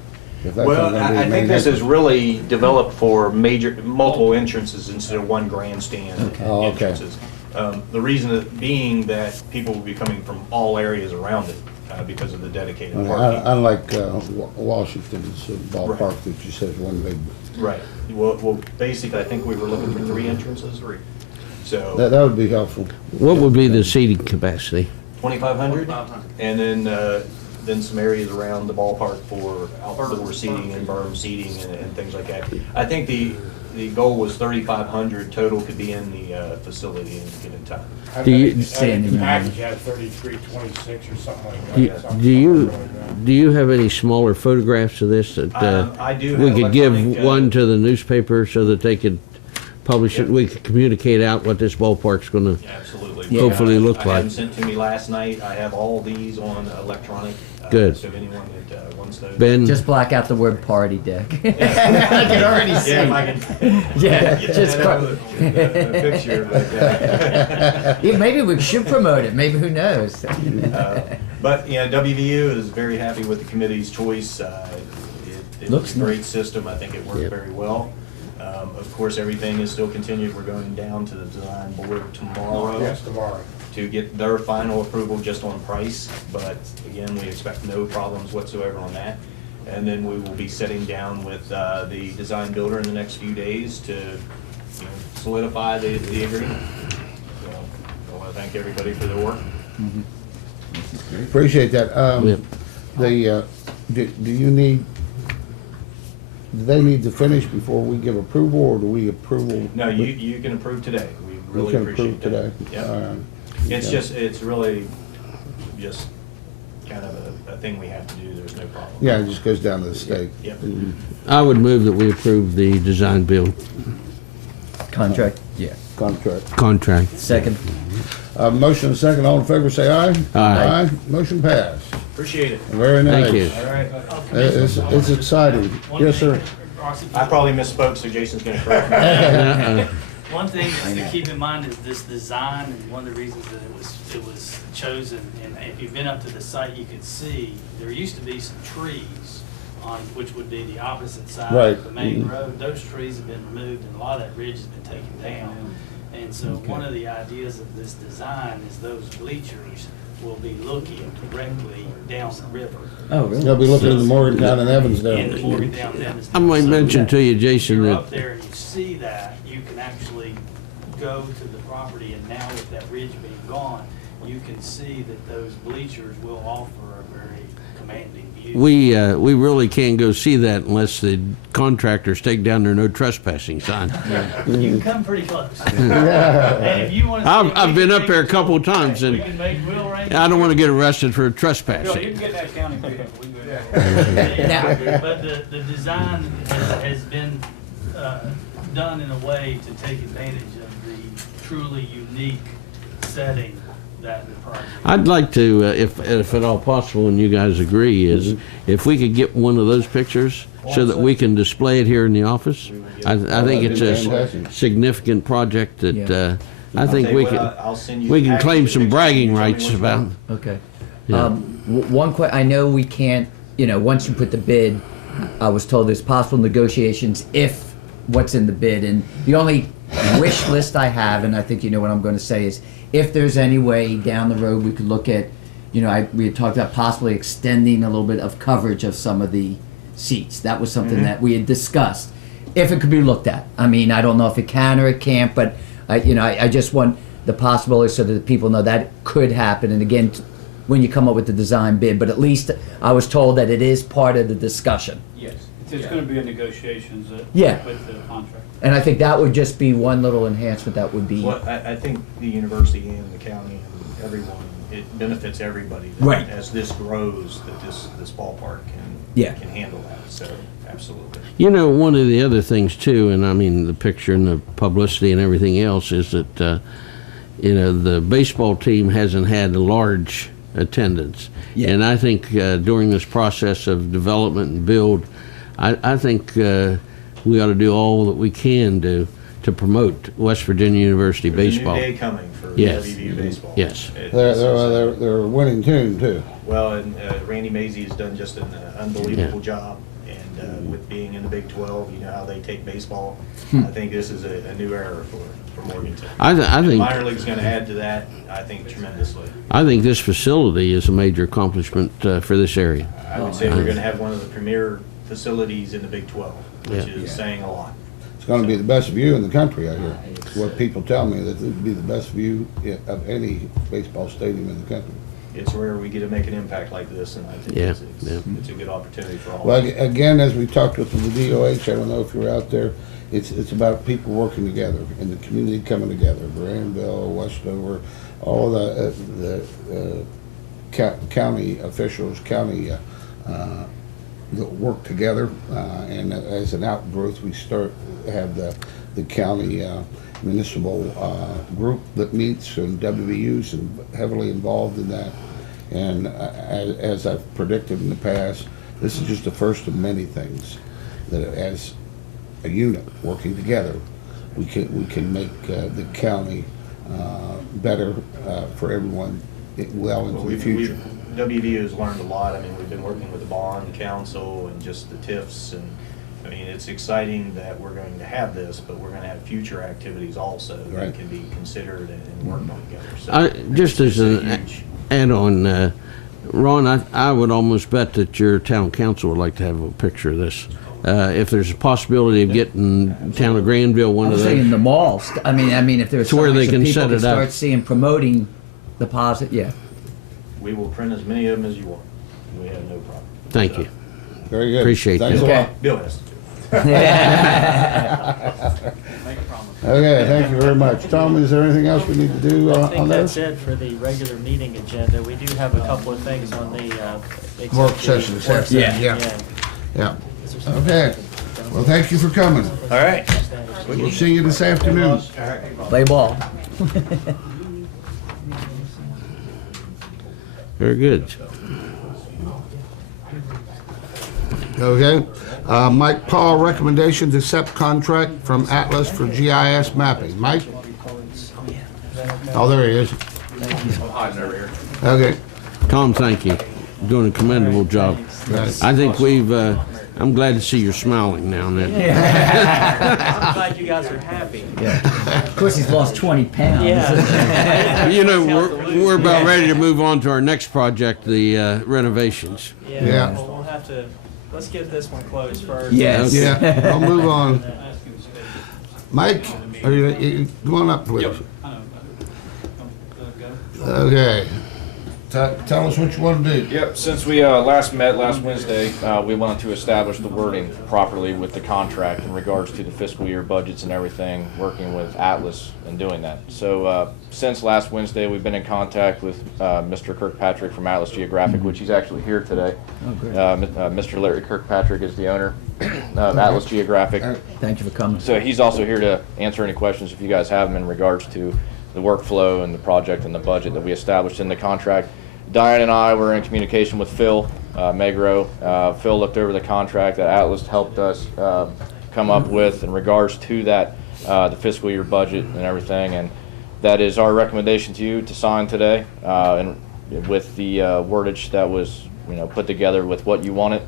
If that's Well, gonna be the I main think this entrance. is really developed for multiple entrances instead of one grandstand Oh, okay. entrances. The reason being that people will be coming from all areas around it because of the dedicated parking. Unlike Washington's ballpark that you said is one big. Right. Well, basically, I think we were looking for 3 entrances. So That would be helpful. What would be the seating capacity? 2,500, and then some areas around the ballpark for outdoor seating and berm seating and things like that. I think the goal was 3,500 total could be in the facility in given time. Do you- The package had 3326 or something like that. Do you have any smaller photographs of this that I do we have could give electronic, one to the newspaper so that they could publish it? We could communicate out what this ballpark's going to Absolutely. hopefully look I had like. them sent to me last night. I have all these on electronic. Good. So anyone that wants those. Ben, Just black out the word party deck. I can already see. Yeah, if I can. Yeah, get just that out of the picture, but, Yeah, maybe we should promote it. Maybe, who knows? But yeah, WVU is very happy with the committee's choice. It Looks looks a great nice. system. I think it worked Yep. very well. Of course, everything is still continued. We're going down to the design board tomorrow. Yes, tomorrow. To get their final approval just on price, but again, we expect no problems whatsoever on that. And then we will be sitting down with the design builder in the next few days to solidify the agreement. So I want to thank everybody for their work. Appreciate that. Yep. Do you need, do they need to finish before we give approval, or do we approval? No, you can approve today. We We really can appreciate approve today. that. Yep. All right. It's Okay. it's really just kind of a thing we have to do. There's no problem. Yeah, it just goes down to the state. Yep. I would move that we approve the design build Contract? Yeah. Contract. contract. Second? Motion and second, all in favor, say aye. Aye. Motion passed. Appreciate it. Very nice. Thank you. All right. It's exciting. Yes, sir. I probably misspoke, so Jason's going to correct me. One thing is to keep in mind is this design, and one of the reasons that it was chosen, and if you've been up to the site, you could see, there used to be some trees on, which would be the opposite side Right. of the main road. Those trees have been removed, and a lot of that ridge has been taken down. And so one of the ideas of this design is those bleachers will be looking directly down the river. Oh, really? They'll be looking at the Morgantown and Evansdale. In the Morgantown and Evansdale. I might So mention to you, Jason, you're that up there and you see that, you can actually go to the property, and now with that ridge being gone, you can see that those bleachers will offer a very commanding view. we really can't go see that unless the contractors take down their no trespassing sign. You can come pretty close. And if you want to. I've been up there a couple of times, We and can make, we'll arrange. I don't want to get arrested for Bill, you trespassing. can get that county vehicle. We will. Now- But the design has been done in a way to take advantage of the truly unique setting that the project. I'd like to, if at all possible, and you guys agree, is if we could get one of those pictures so that we can display it here in the office. I think it's a significant project that I think we can claim some bragging rights about. Okay. Yeah. I know we can't, once you put the bid, I was told there's possible negotiations if what's in the bid. And the only wish list I have, and I think you know what I'm going to say, is if there's any way down the road we could look at, we had talked about possibly extending a little bit of coverage of some of the seats. That was something that we had discussed. If it could be looked at. I mean, I don't know if it can or it can't, but I just want the possibility so that the people know that could happen. And again, when you come up with the design bid, but at least I was told that it is part of the discussion. Yes, it's going to be in negotiations with the contract. And I think that would just be one little enhancement that would be. Well, I think the university and the county and everyone it benefits everybody. that Right. As this grows, that this ballpark Yeah. can handle that, so, absolutely. You know, one of the other things too, and I mean the picture and the publicity and everything else, is that you know, the baseball team hasn't had a large attendance, Yeah. and I think during this process of development and build, I think we ought to do all that we can do to promote West Virginia University baseball. There's a new day coming for Yes. WVU baseball. Yes. They're a winning team too. Well, and Randy Mazey has done just an unbelievable job. And with being in the Big 12, you know how they take baseball. I think this is a new era for Morganton. I And think- minor league's going to add to that, I think, tremendously. I think this facility is a major accomplishment for this area. I would say we're going to have one of the premier facilities in the Big 12, which Yeah. is saying a lot. It's going to be the best view in the country, I hear. It's what people tell me, that it would be the best view of any baseball stadium in the country. It's where we get to make an impact like this, and I think Yeah, it's a good opportunity for all of Well, us. again, as we talked with the DOH, I don't know if you're out there, it's about people working together and the community coming together. Granville, Westover, all the county officials, county that work together, and as an outgrowth, we start have the county municipal group that meets, and WVU's and heavily involved in that. And as I've predicted in the past, this is just the first of many things that, as a unit working together, we can make the county better for everyone well into the future. WVU has learned a lot. I mean, we've been working with the bond council and just the TIFs, and I mean, it's exciting that we're going to have this, but we're going to have future activities also Right. that can be considered and worked on together. So Just as it's a an huge- add-on, Ron, I would almost bet that your town council would like to have a picture of this. If there's a possibility of getting town of Granville one I'm of saying those. the malls. I mean, if there's To where they signs that can set people it can up. start seeing promoting the positive, yeah. We will print as many of them as you want. We have no problem. Thank you. Very good. Appreciate Thanks that. a lot. Bill has to. Okay, thank you very much. Tom, is there anything else we need to do I on think this? that's it for the regular meeting agenda. We do have a couple of things on the Work executive session this work afternoon, session, yeah. Yeah. Okay. Well, thank you for coming. All right. We'll see you this afternoon. Play ball. Very good. Okay. Mike Paul, recommendation to accept contract from Atlas for GIS mapping. Mike? Oh, there he is. Okay. Tom, thank you. Doing a commendable job. Right. I think I'm glad to see you're smiling now and then. I'm glad you guys are happy. Of course, he's lost 20 pounds. Yeah. You know, we're about ready to move on to our next project, the renovations. Yeah. Well, we'll have to, let's get this one closed first. Yes. Yeah, I'll move on. Mike, are you, come on up, please. Okay. Tell us what you want to do. Yep, since we last met last Wednesday, we wanted to establish the wording properly with the contract in regards to the fiscal year budgets and everything, working with Atlas and doing that. So since last Wednesday, we've been in contact with Mr. Kirkpatrick from Atlas Geographic, which he's actually here today. Oh, great. Mr. Larry Kirkpatrick is the owner of Atlas Geographic. Thank you for coming. So he's also here to answer any questions if you guys have them in regards to the workflow and the project and the budget that we established in the contract. Diane and I were in communication with Phil Magro. Phil looked over the contract that Atlas helped us come up with in regards to that, the fiscal year budget and everything. And that is our recommendation to you to sign today, and with the wordage that was, put together with what you wanted.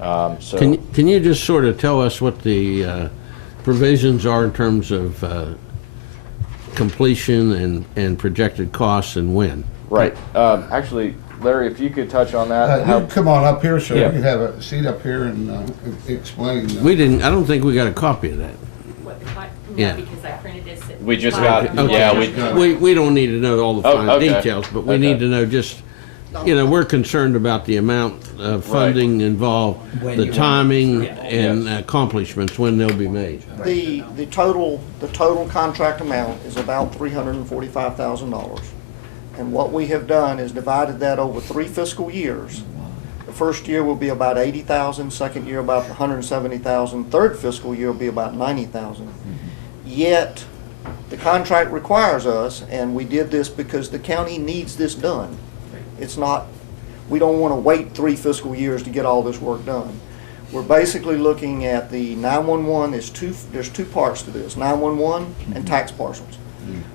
So Can you just sort of tell us what the provisions are in terms of completion and projected costs and when? Right. Actually, Larry, if you could touch on that. You come on up here so Yeah. you can have a seat up here and explain. I don't think we got a copy of that. Yeah. Because I printed this. We just got, Okay. yeah, We don't need to know all the Oh, fine okay. details, but we Okay. need to know just, we're concerned about the amount of funding involved, the timing and accomplishments, when they'll be made. The total contract amount is about $345,000. And what we have done is divided that over 3 fiscal years. The first year will be about 80,000, second year about 170,000, third fiscal year will be about 90,000. Yet, the contract requires us, and we did this because the county needs this done. It's not, we don't want to wait 3 fiscal years to get all this work done. We're basically looking at the 911, there's two parts to this, 911 and tax parcels.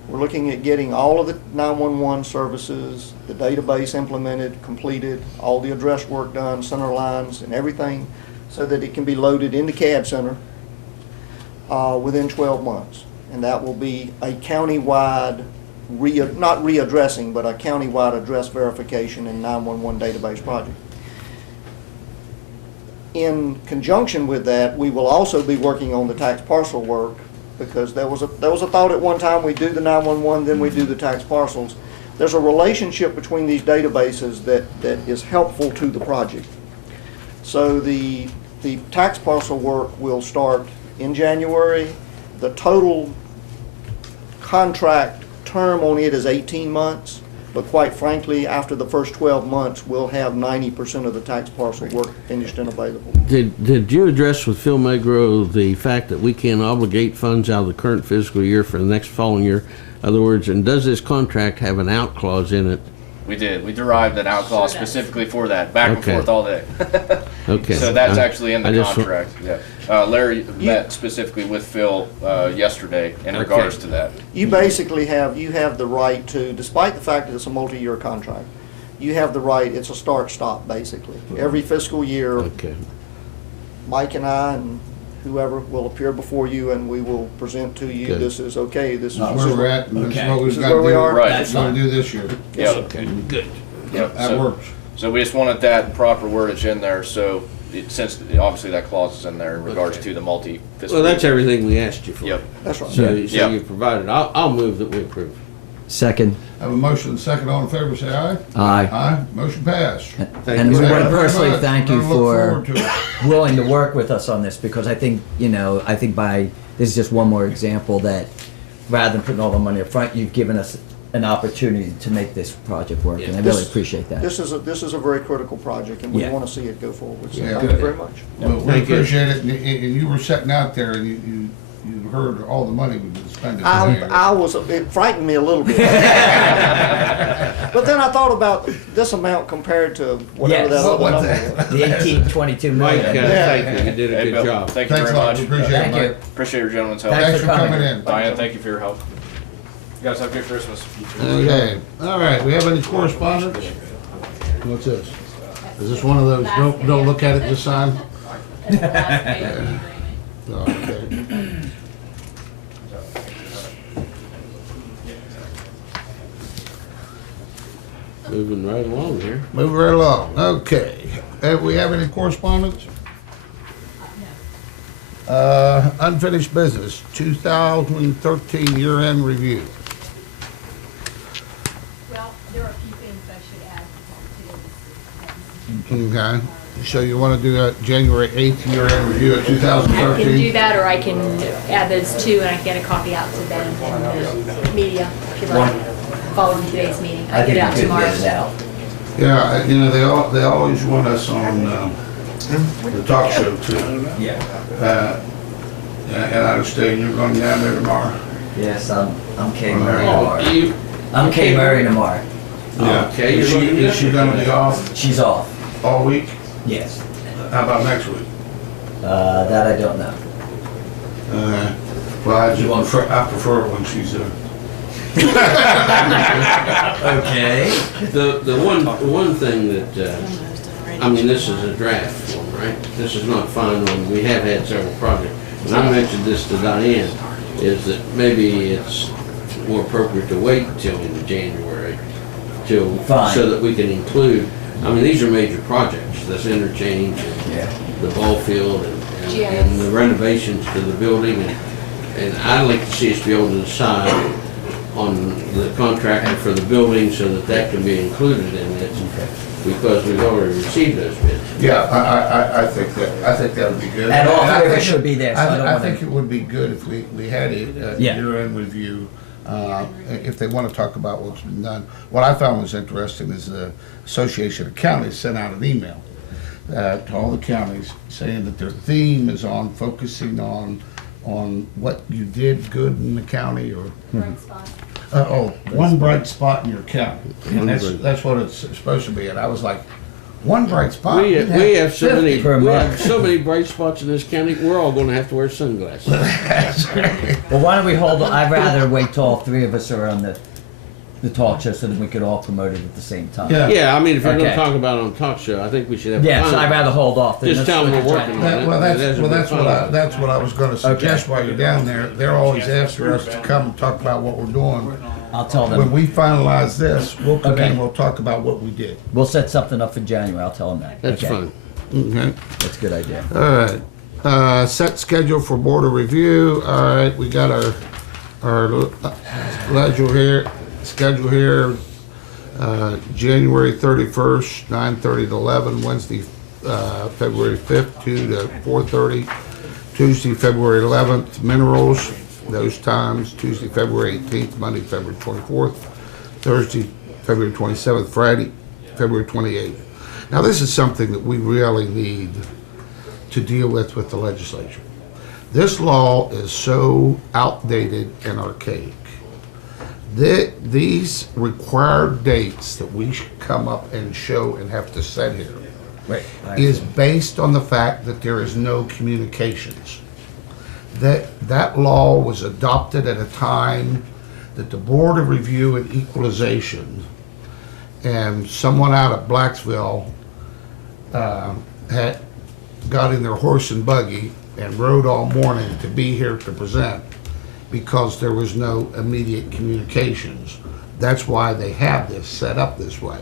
We're looking at getting all of the 911 services, the database implemented, completed, all the address work done, center lines and everything, so that it can be loaded into CAD Center within 12 months. And that will be a countywide, not readdressing, but a countywide address verification and 911 database project. In conjunction with that, we will also be working on the tax parcel work, because there was a thought at one time we do the 911, then we do the tax parcels. There's a relationship between these databases that is helpful to the project. So the tax parcel work will start in January. The total contract term on it is 18 months, but quite frankly, after the first 12 months, we'll have 90% of the tax parcel work finished and available. Did you address with Phil Magro the fact that we can obligate funds out of the current fiscal year for the next following year? In other words, and does this contract have an out clause in it? We did. We derived an out clause specifically for that, back and Okay. forth all day. Okay. So that's actually in I the just wa- contract, yeah. Larry met specifically with Phil yesterday in regards to that. You basically have the right to, despite the fact that it's a multi-year contract, you have the right, it's a start-stop, basically. Every fiscal year, Mike and I and whoever will appear before you, and we will present to you, Good. this is okay, this is Where we're at, and this is what This we've is got where to we do. are. Right. That's what we do this year. Yep. Okay, good. Yep. That So- works. So we just wanted that proper wordage in there, so since obviously that clause is in there in regards to the multi-fiscal. Well, that's everything we asked you for. Yep. That's right. So, Yeah. so you provided. I'll move that we approve. Second. Have a motion and second, all in favor, say aye. Aye. Aye, motion passed. And you. we want Thank to you very personally much. thank you Gonna look for forward to it. willing to work with us on this, because I think, this is just one more example that rather than putting all the money up front, you've given us an opportunity to make this project work, and I really appreciate that. This is a very critical project, and we Yeah. want to see it go forward. So Yeah. thank you very much. Well, we appreciate it, and you were sitting out there, and you heard all the money we've been spending. It frightened me a little bit. But then I thought about this amount compared to whatever Yes. that other What number the- was. The 1822 Mike, million. thank you. You did a Hey, good Bill, job. thank you Thanks very a lot, much. we appreciate it, Thank you. Mike. Appreciate your gentlemen's help. Thanks Thanks for for coming. coming in. Diane, thank you for your help. You guys have a good Christmas. Okay, all right, we have any correspondence? What's this? Is this one of those, don't look at it, just sign? Okay. Moving right along here. Move right along, okay. We have any correspondence? Unfinished business, 2013 year-end review. Well, there are a few things I should add to Okay, so you want to do that January 8th year-end review of I can do 2013? that, or I can add those two, and I can get a copy out to them and the media, if you like, following today's meeting. I get it out tomorrow. Yeah, they always want us on the talk show too. Yeah. And I understand you're going down there tomorrow? Yes, I'm Kay Murray Oh, tomorrow. I'm Kay Murray tomorrow. Yeah. Okay, Is she gonna be off She's off. all week? Yes. How about next week? That I don't know. Well, I prefer it when she's there. Okay. The one thing that, I mean, this is a draft form, right? This is not final, and we have had several projects. And I mentioned this to Diane, is that maybe it's more appropriate to wait till in January, Fine. so that we can include, I mean, these are major projects, this interchange and the ball field and the renovations to the building. And I'd like to see us be able to decide on the contractor for the building so that that can be included in it, because we've already received those bids. Yeah, I think that would be good. And all I three of us think should be there, so I don't I wanna- think it would be good if we had a Yeah. year-end review if they want to talk about what's been done. What I found was interesting is the Association of Counties sent out an email to all the counties saying that their theme is on focusing on what you did good in the county or Bright spot. one bright spot in your county. And that's what it's supposed to be. And I was like, one bright spot? We have so many, 50 per we month. have so many bright spots in this county, we're all gonna have to wear sunglasses. Well, why don't we hold, I'd rather wait till all three of us are on the talk show so that we could all promote it at the same time. Yeah, I mean, if you're gonna Okay. talk about it on talk show, I think we should have. Yeah, so fun. I'd rather hold off. Just tell them we're working on it. That's what I was gonna suggest while you're down there. They're always after us to come and talk about what we're doing. I'll tell them. When we finalize this, we'll come in Okay. and we'll talk about what we did. We'll set something up for January, I'll tell them that. That's Okay. fine. Okay. That's a good idea. All right. Set schedule for board of review. All right, we got our schedule here. January 31st, 9:30 to 11. Wednesday, February 5th, 2 to 4:30. Tuesday, February 11th, minerals. Those times, Tuesday, February 18th, Monday, February 24th, Thursday, February 27th, Friday, February 28th. Now, this is something that we really need to deal with the legislature. This law is so outdated and archaic. These required dates that we should come up and show and have to set here is based on the fact that there is no communications. That law was adopted at a time that the Board of Review and Equalization and someone out of Blacksville had got in their horse and buggy and rode all morning to be here to present because there was no immediate communications. That's why they have this set up this way.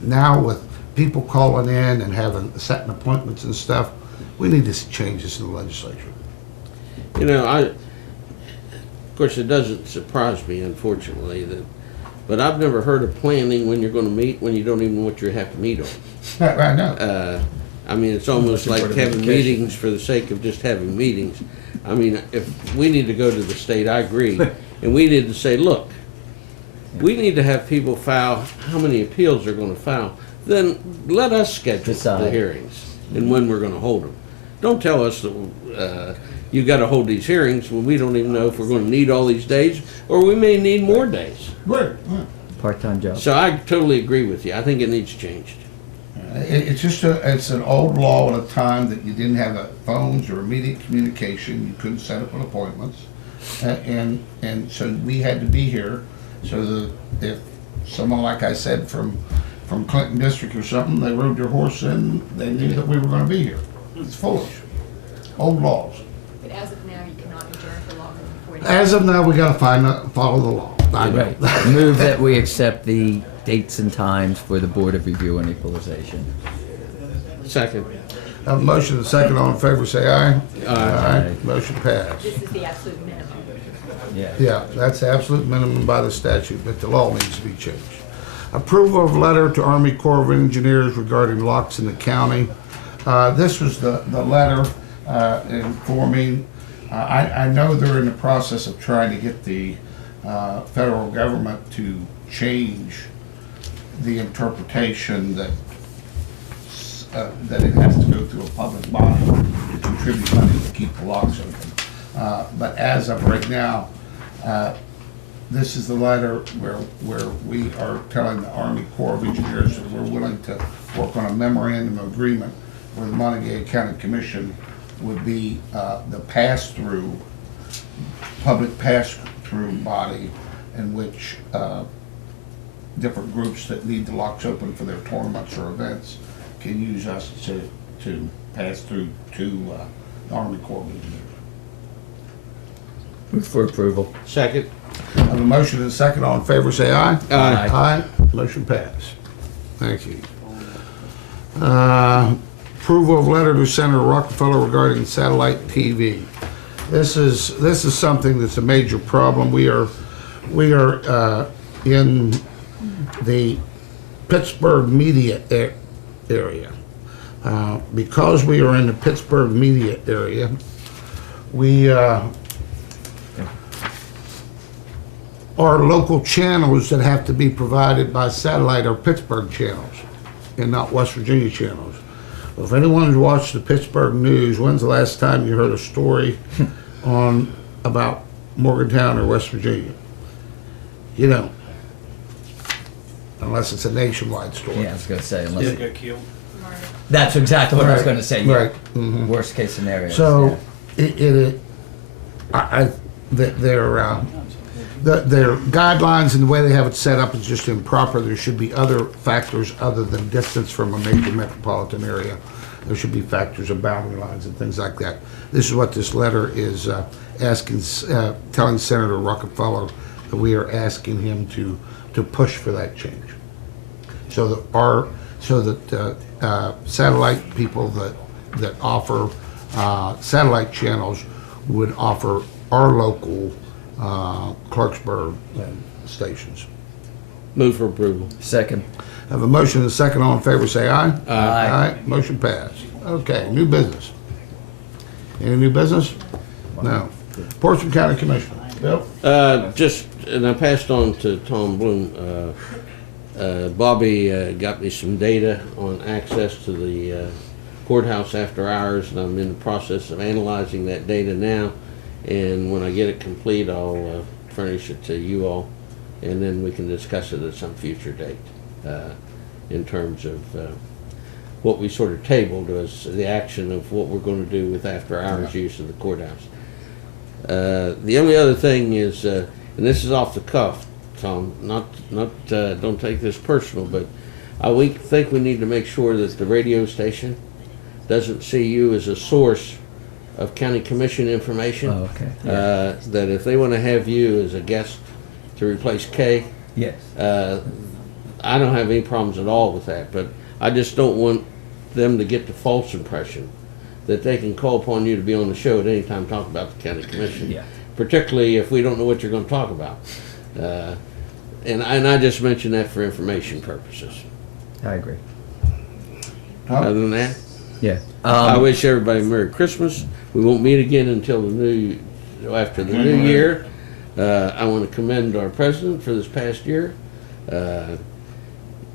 Now with people calling in and setting appointments and stuff, we need to change this in the legislature. You know, of course, it doesn't surprise me, unfortunately, but I've never heard of planning when you're gonna meet, when you don't even know what you have to meet on. I know. I mean, it's almost like having meetings for the sake of just having meetings. I mean, if we need to go to the state, I agree, and we need to say, look, we need to have people file how many appeals they're gonna file, then let us schedule the hearings and when we're gonna hold them. Don't tell us that, you gotta hold these hearings when we don't even know if we're gonna need all these days, or we may need more days. Right. Part-time job. So I totally agree with you. I think it needs changed. It's just it's an old law at a time that you didn't have phones or immediate communication. You couldn't set up appointments, and so we had to be here. So that if someone, like I said, from Clinton District or something, they rode their horse in, they knew that we were going to be here. It's foolish. Old laws. But as of now, you cannot adjourn for longer than 40 As of now, we got to follow the law. I know. Right. Move that we accept the dates and times for the Board of Review and Equalization. Second. Have a motion and a second. All in favor, say aye. Aye. Motion passed. This is the absolute minimum. Yeah, that's the absolute minimum by the statute, but the law needs to be changed. Approval of letter to Army Corps of Engineers regarding locks in the county. This was the letter informing, I know they're in the process of trying to get the federal government to change the interpretation that it has to go through a public body to contribute money to keep the locks open. But as of right now, this is the letter where we are telling the Army Corps of Engineers that we're willing to work on a memorandum of agreement where the Montague County Commission would be the pass-through, public pass-through body in which different groups that need the locks open for their tournaments or events can use us to pass through to the Army Corps of Engineers. Move for approval. Second. I have a motion and a second. All in favor, say aye. Aye. Aye. Motion passed. Thank you. Approval of letter to Senator Rockefeller regarding satellite TV. This is something that's a major problem. We are in the Pittsburgh media area. Because we are in the Pittsburgh media area, we our local channels that have to be provided by satellite are Pittsburgh channels and not West Virginia channels. If anyone's watched the Pittsburgh news, when's the last time you heard a story about Morgantown or West Virginia? You don't. Unless it's a nationwide story. Yeah, I was going to say, unless. Just got killed. That's exactly what I was Right, going to say, yeah. right, mhm. Worst case scenario. So, their guidelines and the way they have it set up is just improper. There should be other factors other than distance from a major metropolitan area. There should be factors of boundary lines and things like that. This is what this letter is asking, telling Senator Rockefeller that we are asking him to push for that change. So that satellite people that offer satellite channels would offer our local Clarksburg stations. Move for approval. Second. Have a motion and a second. All in favor, say aye. Aye. Motion passed. Okay, new business. Any new business? No. Portsmouth County Commissioner. Bill? And I passed on to Tom Bloom. Bobby got me some data on access to the courthouse after hours, and I'm in the process of analyzing that data now. And when I get it complete, I'll furnish it to you all, and then we can discuss it at some future date in terms of what we sort of tabled as the action of what we're going to do with after-hours use of the courthouse. The only other thing is, and this is off the cuff, Tom, don't take this personal, but we think we need to make sure that the radio station doesn't see you as a source of county commission information. Oh, okay. That if they want to have you as a guest to replace Kay, Yes. I don't have any problems at all with that, but I just don't want them to get the false impression that they can call upon you to be on the show at any time talking about the county commission. Yeah. Particularly if we don't know what you're going to talk about. And I just mention that for information purposes. I agree. Other than that, Yeah. I wish everybody Merry Christmas. We won't meet again until after the new year. I want to commend our president for this past year,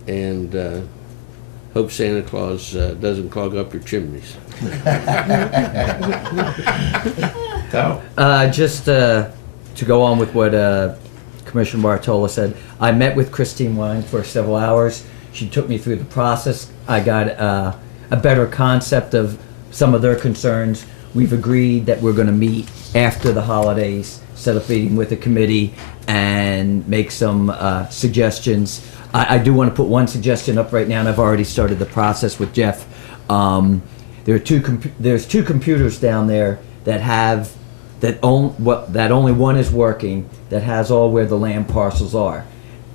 and hope Santa Claus doesn't clog up your chimneys. Just to go on with what Commissioner Bartola said, I met with Christine Wine for several hours. She took me through the process. I got a better concept of some of their concerns. We've agreed that we're going to meet after the holidays, set up a meeting with the committee, and make some suggestions. I do want to put one suggestion up right now, and I've already started the process with Jeff. There's two computers down there that have that only one is working, that has all where the land parcels are.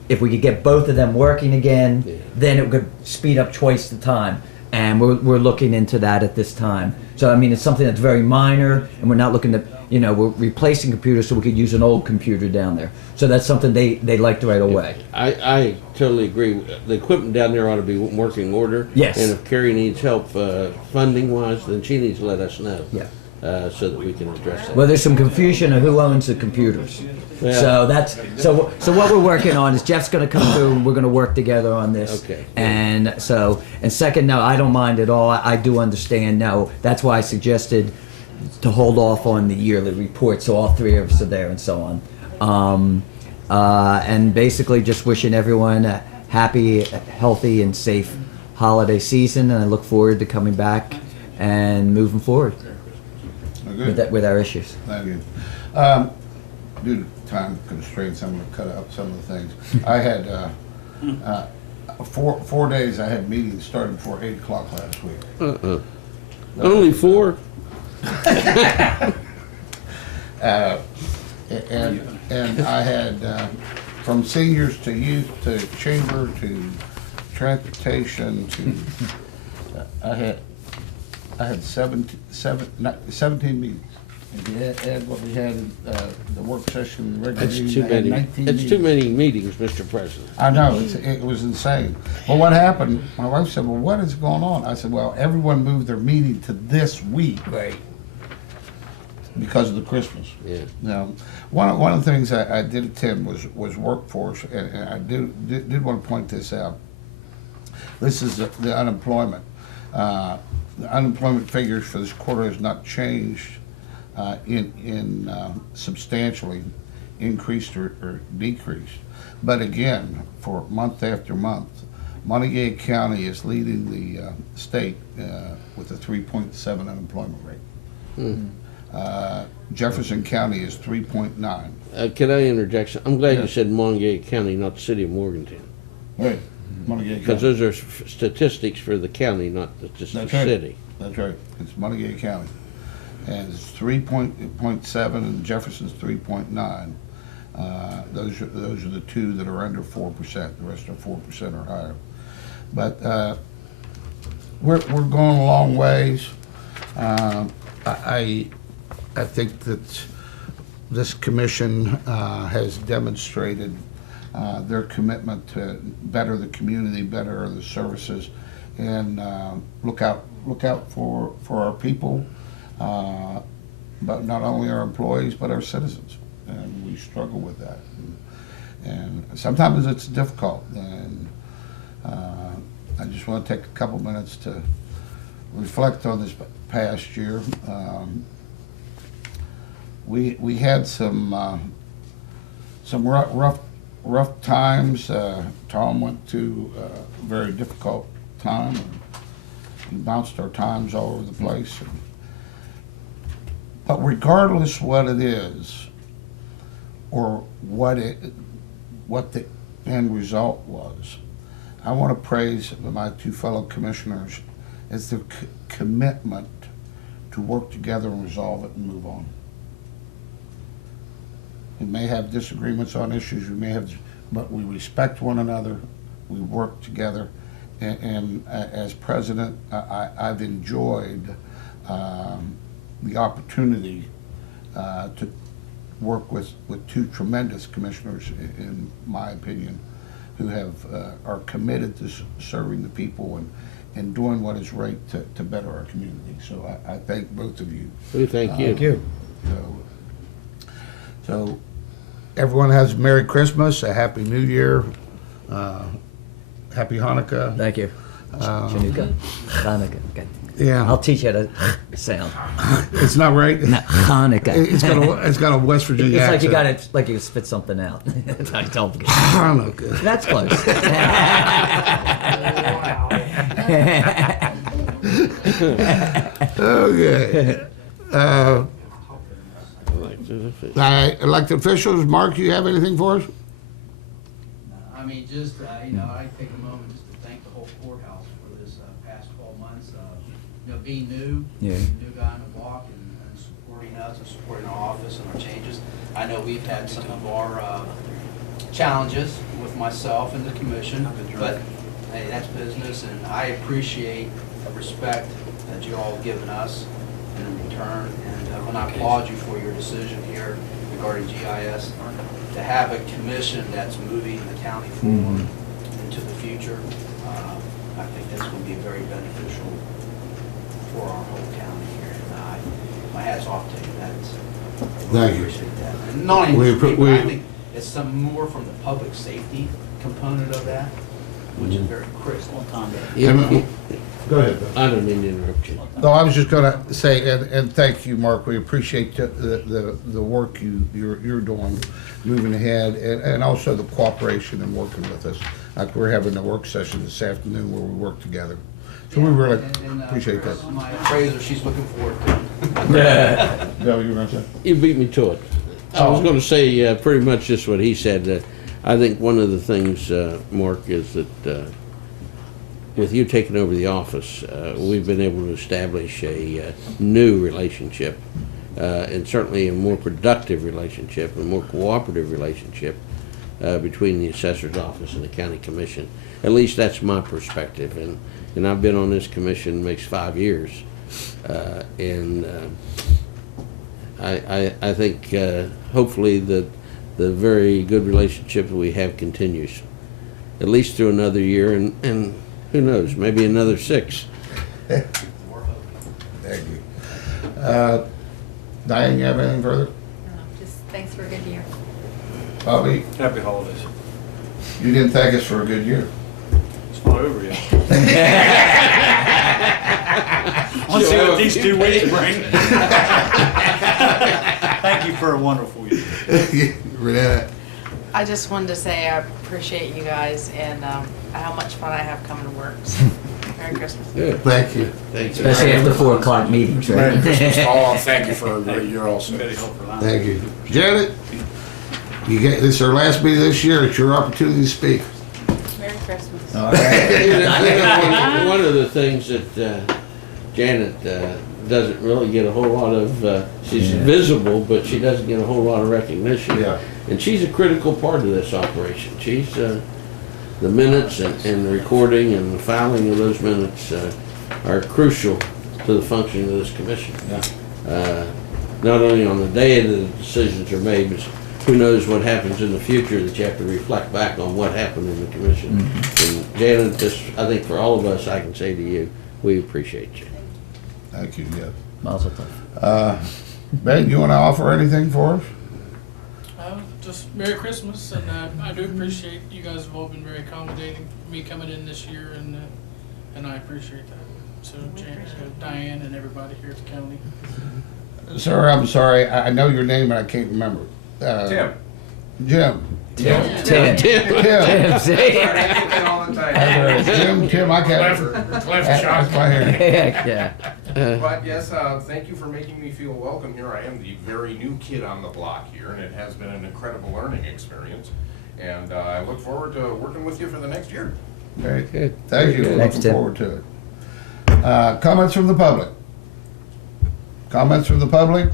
If we could get both of them working again, then it could speed up twice the time. And we're looking into that at this time. So I mean, it's something that's very minor, and we're not looking to, we're replacing computers so we could use an old computer down there. So that's something they liked right away. I totally agree. The equipment down there ought to be in working order. Yes. And if Carrie needs help funding wise, then she needs to let us know. Yeah. So that we can address that. Well, there's some confusion of who owns the computers. Yeah. So what we're working on is Jeff's going to come through and we're going to work together on this. Okay. And second, no, I don't mind at all. I do understand. No, that's why I suggested to hold off on the yearly report so all three of us are there and so on. And basically just wishing everyone a happy, healthy, and safe holiday season. And I look forward to coming back and moving forward with our issues. Thank you. Due to time constraints, I'm going to cut up some of the things. I had 4 days. I had meetings starting before 8 o'clock last week. Only 4. And I had from seniors to youth to chamber to transportation to I had 17 meetings. If you add what we had in the work session, the regular That's meeting, too I had many. 19 It's too meetings. many meetings, Mr. President. I know, it was insane. Well, what happened, my wife said, well, what is going on? I said, well, everyone moved their meeting to this week. Right. because of the Christmas. Yeah. Now, one of the things I did attend was workforce, and I did want to point this out. This is the unemployment. The unemployment figures for this quarter has not changed substantially, increased or decreased. But again, for month after month, Montague County is leading the state with a 3.7 unemployment rate. Jefferson County is 3.9. Can I interject? I'm glad you Yes. said Montague County, not the city of Morgantown. Right, Montague County. Because those are statistics for the county, not just the That's right. city. That's right. It's Montague County. And it's 3.7 and Jefferson's 3.9. Those are the two that are under 4%. The rest are 4% or higher. But we're going a long ways. I think that this commission has demonstrated their commitment to better the community, better the services, and look out for our people, but not only our employees but our citizens. And we struggle with that, and sometimes it's difficult. And I just want to take a couple minutes to reflect on this past year. We had some rough times. Tom went to a very difficult time, and he bounced our times all over the place. But regardless what it is, or what the end result was, I want to praise my two fellow commissioners as their commitment to work together and resolve it and move on. We may have disagreements on issues, but we respect one another, we work together, and as president, I've enjoyed the opportunity to work with two tremendous commissioners, in my opinion, who are committed to serving the people and doing what is right to better our community. So I thank both of you. We thank you. Thank you. So everyone has a Merry Christmas, a Happy New Year, Happy Hanukkah. Thank you. Chanukah? Hanukkah. Okay. Yeah. I'll teach you how to sound. It's not right. No, Hanukkah. It's got a West Virginia It's like you accent. got it, like you spit something out. I don't forget. Hanukkah. That's close. Okay. Elected officials, Mark, you have anything for us? I mean, just, I take a moment just to thank the whole courthouse for this past 12 months. Being new, Yeah. new guy on the block and supporting us and supporting our office and our changes. I know we've had some of our challenges with myself and the commission, but hey, that's business, and I appreciate the respect that you all have given us in return. And I applaud you for your decision here regarding GIS. To have a commission that's moving the county forward into the future, I think that's going to be very beneficial for our whole county here. And my hat's off to you. I Thank really you. appreciate that. And not only for me, but I think it's some more from the public safety component of that, which is very critical. Go ahead. I don't mean to interrupt you. No, I was just going to say, and thank you, Mark. We appreciate the work you're doing, moving ahead, and also the cooperation and working with us. Like we're having a work session this afternoon where we work together. So we really appreciate that. My appraiser, she's looking forward to it. Yeah. No, you were going to say? You beat me to it. I was going to say pretty much just what he said. I think one of the things, Mark, is that with you taking over the office, we've been able to establish a new relationship, and certainly a more productive relationship, a more cooperative relationship between the assessor's office and the county commission. At least that's my perspective, and I've been on this commission makes 5 years, and I think hopefully the very good relationship that we have continues, at least through another year, and who knows, maybe another 6. Thank you. Diane, you have anything further? Just thanks for a good year. Bobby, Happy holidays. you didn't thank us for a good year. It's not over yet. Let's see what these 2 weeks bring. Thank you for a wonderful year. Renee, I just wanted to say I appreciate you guys and how much fun I have coming to work. So, Merry Christmas. thank you. Especially after 4 o'clock meetings, right? Merry Christmas to all, and thank you for a great year also. Thank you. Janet, this is our last meeting this year. It's your opportunity to speak. Merry Christmas. All right. One of the things that Janet doesn't really get a whole lot of, she's visible, but she doesn't get a whole lot of recognition. Yeah. And she's a critical part of this operation. She's, the minutes and the recording and the filing of those minutes are crucial to the functioning of this commission. Not only on the day that the decisions are made, but who knows what happens in the future that you have to reflect back on what happened in the commission. And Janet, just, I think for all of us, I can say to you, we appreciate you. Thank you, yes. Mazel tov. Ben, you want to offer anything for us? Just Merry Christmas, and I do appreciate you guys have all been very accommodating for me coming in this year, and I appreciate that. So Diane and everybody here at the county. Sir, I'm sorry. I know your name and I can't remember. Tim. Jim. Tim. Tim, I can't. That's my hair. Yeah. But yes, thank you for making me feel welcome here. I am the very new kid on the block here, and it has been an incredible learning experience. And I look forward to working with you for the next year. Very good. Thank you. Thanks, Looking Tim. forward to it. Comments from the public? Comments from the public?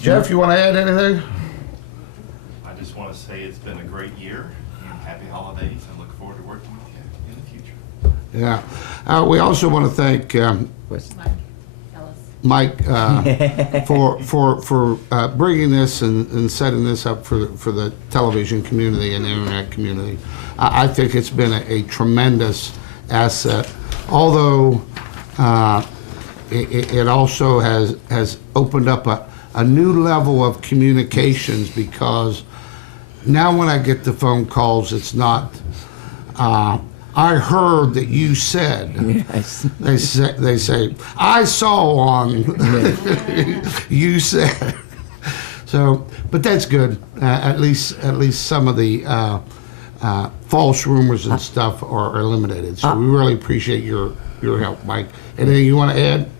Jeff, you want to add anything? I just want to say it's been a great year, and happy holidays, and look forward to working with you in the future. Yeah. We also want to thank Mike for bringing this and setting this up for the television community and the internet community. I think it's been a tremendous asset, although it also has opened up a new level of communications, because now when I get the phone calls, it's not, I heard that you said. Yes. They say, I saw on, you said. So, but that's good. At least some of the false rumors and stuff are eliminated. So we really appreciate your help, Mike. Anything you want to add?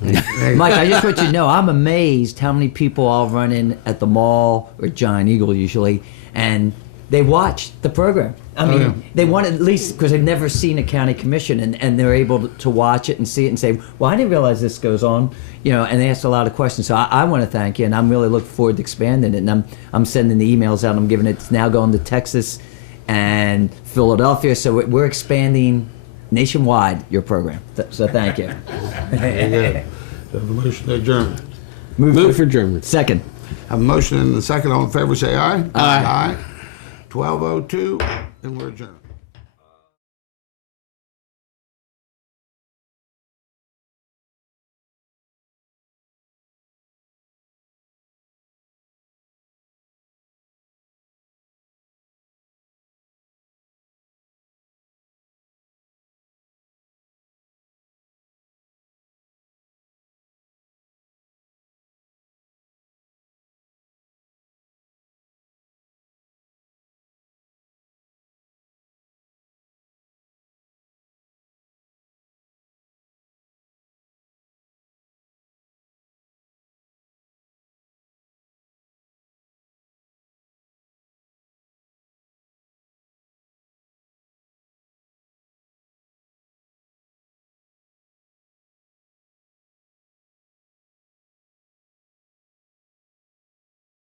Mike, I just want you to know, I'm amazed how many people I'll run in at the mall or Giant Eagle usually, and they watch the program. I mean, they want at least, because they've never seen a county commission, and they're able to watch it and see it and say, well, I didn't realize this goes on, and they ask a lot of questions. So I want to thank you, and I'm really looking forward to expanding it. And I'm sending the emails out. I'm giving it, it's now going to Texas and Philadelphia. So we're expanding nationwide your program. So thank you. Very good. Have a motion to adjourn. Move for adjournment. Second. Have a motion and a second. All in favor, say aye. Aye. 12:02, and we're adjourned.